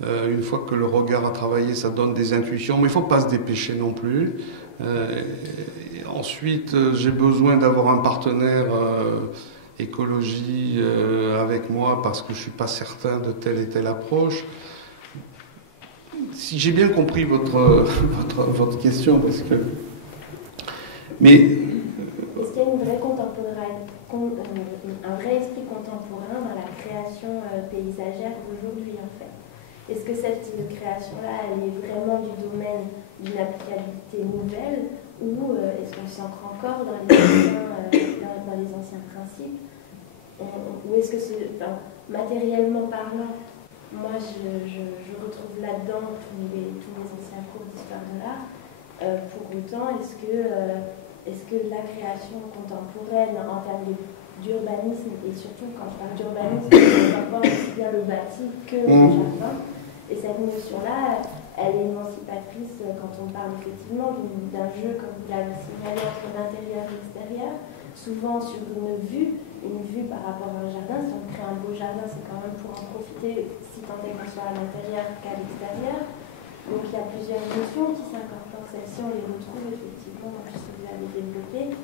Une fois que le regard a travaillé, ça donne des intuitions, mais il ne faut pas se dépêcher non plus. Ensuite, j'ai besoin d'avoir un partenaire écologie avec moi parce que je ne suis pas certain de telle et telle approche. Si j'ai bien compris votre question, parce que... Mais... Est-ce qu'il y a un vrai esprit contemporain dans la création paysagère d'aujourd'hui, en fait? Est-ce que cette création-là, elle est vraiment du domaine d'une applicabilité nouvelle ou est-ce qu'on s'ancre encore dans les anciens principes? Ou est-ce que matériellement parlant, moi je retrouve là-dedans tous les anciens cours d'histoire de l'art. Pour autant, est-ce que la création contemporaine en termes d'urbanisme, et surtout quand je parle d'urbanisme, je rapporte aussi bien le bâti que le jardin, et cette notion-là, elle est émancipatrice quand on parle effectivement d'un jeu, comme vous l'avez signalé, entre l'intérieur et l'extérieur, souvent sur une vue par rapport à un jardin. Si on crée un beau jardin, c'est quand même pour en profiter, si tant est qu'on soit à l'intérieur qu'à l'extérieur. Donc il y a plusieurs notions qui s'incorporent. Celles-ci, on les retrouve effectivement dans tout ce que vous avez développé.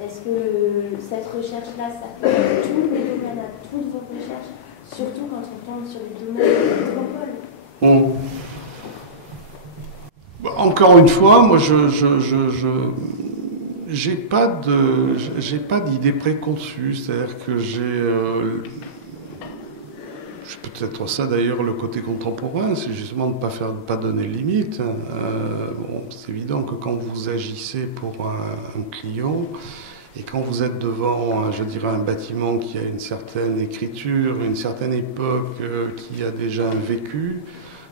Est-ce que cette recherche-là, ça peut être tous les domaines, à toutes vos recherches, surtout quand on tombe sur les domaines de métropole? Encore une fois, moi, j'ai pas d'idée préconçue. C'est-à-dire que peut-être ça d'ailleurs le côté contemporain, c'est justement de pas donner de limite. C'est évident que quand vous agissez pour un client et quand vous êtes devant, je dirais, un bâtiment qui a une certaine écriture, une certaine époque, qui a déjà un vécu,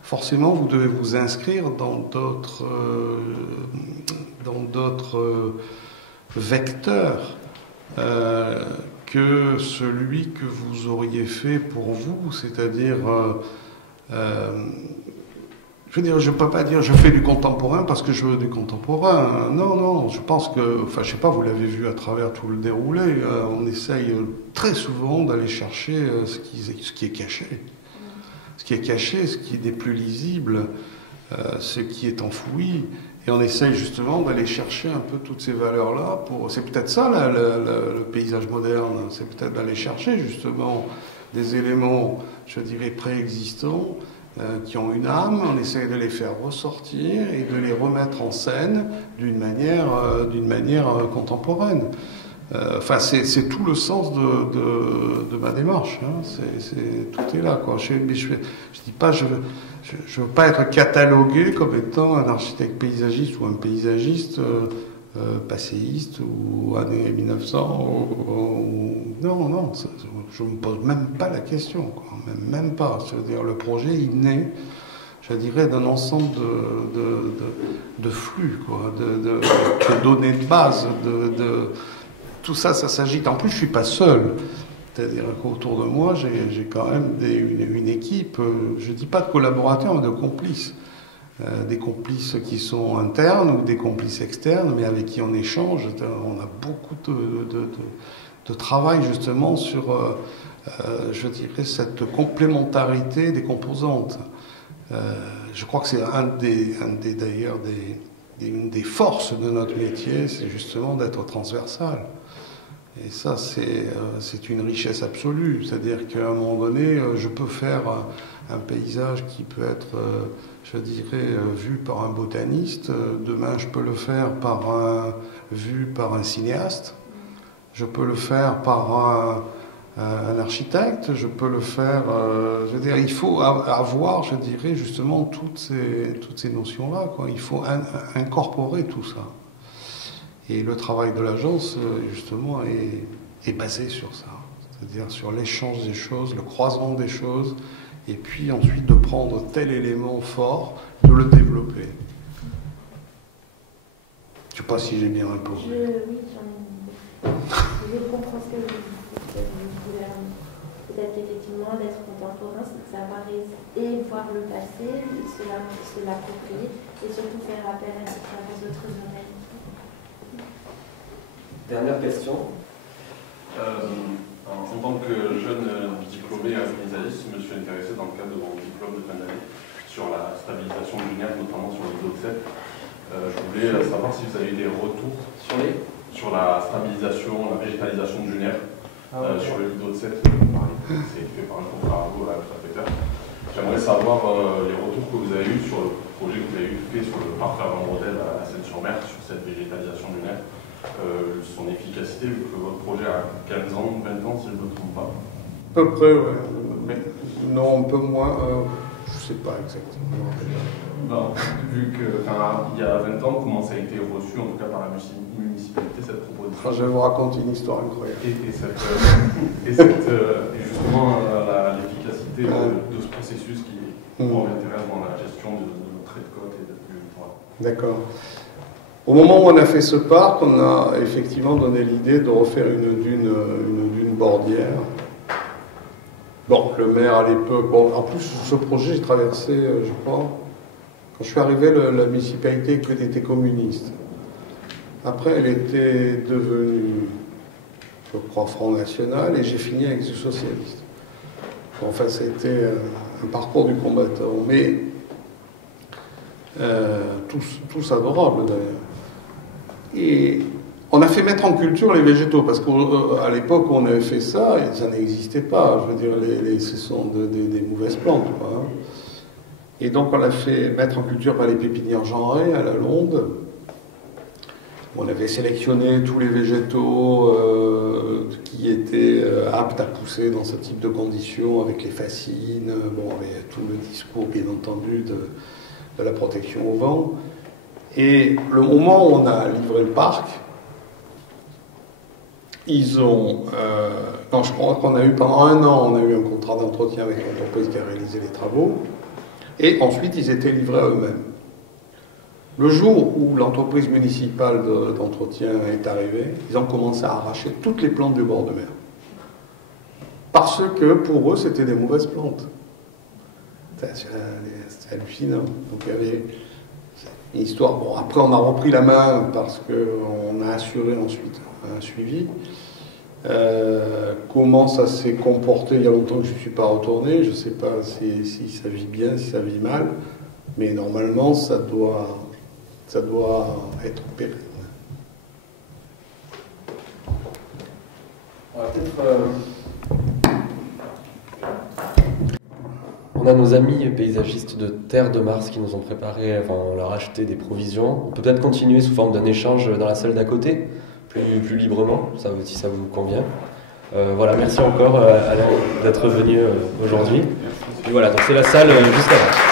forcément vous devez vous inscrire dans d'autres vecteurs que celui que vous auriez fait pour vous, c'est-à-dire, je veux dire, je ne peux pas dire je fais du contemporain parce que je veux du contemporain. Non, je pense que, enfin, je sais pas, vous l'avez vu à travers tout le déroulé, on essaye très souvent d'aller chercher ce qui est caché. Ce qui est caché, ce qui est des plus lisibles, ce qui est enfoui. Et on essaye justement d'aller chercher un peu toutes ces valeurs-là. C'est peut-être ça le paysage moderne, c'est peut-être d'aller chercher justement des éléments, je dirais, préexistants, qui ont une âme. On essaye de les faire ressortir et de les remettre en scène d'une manière contemporaine. Enfin, c'est tout le sens de ma démarche. Hein. Tout est là, quoi. Je dis pas, je veux pas être catalogué comme étant un architecte paysagiste ou un paysagiste passéiste ou années 1900. Non, je me pose même pas la question, quoi. Même pas. C'est-à-dire, le projet, il naît je dirais, d'un ensemble de flux, quoi, de données de base, tout ça, ça s'agite. En plus, je ne suis pas seul. C'est-à-dire qu'autour de moi, j'ai quand même une équipe, je ne dis pas de collaborateurs, mais de complices. Des complices qui sont internes ou des complices externes, mais avec qui on échange. On a beaucoup de travail justement sur, je dirais, cette complémentarité des composantes. Je crois que c'est d'ailleurs une des forces de notre métier, c'est justement d'être transversal. Et ça, c'est une richesse absolue. C'est-à-dire qu'à un moment donné, je peux faire un paysage qui peut être, je dirais, vu par un botaniste. Demain, je peux le faire vu par un cinéaste. Je peux le faire par un architecte. Je peux le faire... je veux dire, il faut avoir, je dirais, justement, toutes ces notions-là, quoi. Il faut incorporer tout ça. Et le travail de l'agence, justement, est basé sur ça. C'est-à-dire sur l'échange des choses, le croisement des choses, et puis ensuite de prendre tel élément fort, de le développer. Je ne sais pas si j'ai bien répondu. Oui, je comprends ce que vous dites. Peut-être qu'effectivement, d'être contemporain, c'est de savoir et voir le passé, se l'approprier, et surtout faire appel à des autres oreilles. Dernière question. En tant que jeune diplômé paysagiste, je me suis intéressé dans le cadre de mon diplôme de fin d'année sur la stabilisation dunaire, notamment sur les eaux de sève. Je voulais savoir si vous avez eu des retours sur la stabilisation, la végétalisation dunaire sur le lit d'eau de Sète, c'est fait par un contrat à l'inspecteur. J'aimerais savoir les retours que vous avez eu sur le projet que vous avez fait sur le parc avant modèle à Seine-sur-Mer, sur cette végétalisation dunaire. Son efficacité, vu que votre projet a 15 ans, 20 ans, si je ne me trompe pas. À peu près, oui. Mais non, un peu moins, je ne sais pas exactement. Non, vu qu'il y a 20 ans, comment ça a été reçu, en tout cas par la municipalité, cette proposition? Je vais vous raconter une histoire incroyable. Et justement, l'efficacité de ce processus qui m'intéresse dans la gestion de nos traits de côte et de voilà. D'accord. Au moment où on a fait ce parc, on a effectivement donné l'idée de refaire une dune bordière. Bon, le maire à l'époque... Bon, en plus, ce projet, j'ai traversé, je crois... Quand je suis arrivé, la municipalité était communiste. Après, elle était devenue, je crois, Front National, et j'ai fini avec les socialistes. Enfin, c'était un parcours du combattant. Mais tous adorables, d'ailleurs. Et on a fait mettre en culture les végétaux, parce qu'à l'époque où on avait fait ça, ça n'existait pas. Je veux dire, ce sont des mauvaises plantes, quoi, hein. Et donc on a fait mettre en culture par les pépinières genrées à la Londe. On avait sélectionné tous les végétaux qui étaient aptes à pousser dans ce type de conditions, avec les fascines, tout le discours bien entendu de la protection au vent. Et le moment où on a livré le parc, ils ont... je crois qu'on a eu pendant 1 an, on a eu un contrat d'entretien avec l'entreprise qui a réalisé les travaux, et ensuite ils étaient livrés à eux-mêmes. Le jour où l'entreprise municipale d'entretien est arrivée, ils ont commencé à arracher toutes les plantes du bord de mer. Parce que pour eux, c'était des mauvaises plantes. C'est hallucinant. Donc il y avait... une histoire. Bon, après, on a repris la main parce qu'on a assuré ensuite un suivi. Comment ça s'est comporté? Il y a longtemps que je ne suis pas retourné. Je ne sais pas si ça vit bien, si ça vit mal. Mais normalement, ça doit être pérenne. On a nos amis paysagistes de Terre de Mars qui nous ont préparé, on leur a acheté des provisions. On peut peut-être continuer sous forme d'un échange dans la salle d'à côté, plus librement, si ça vous convient. Voilà, merci encore Alain d'être venu aujourd'hui. Et voilà, donc c'est la salle juste avant.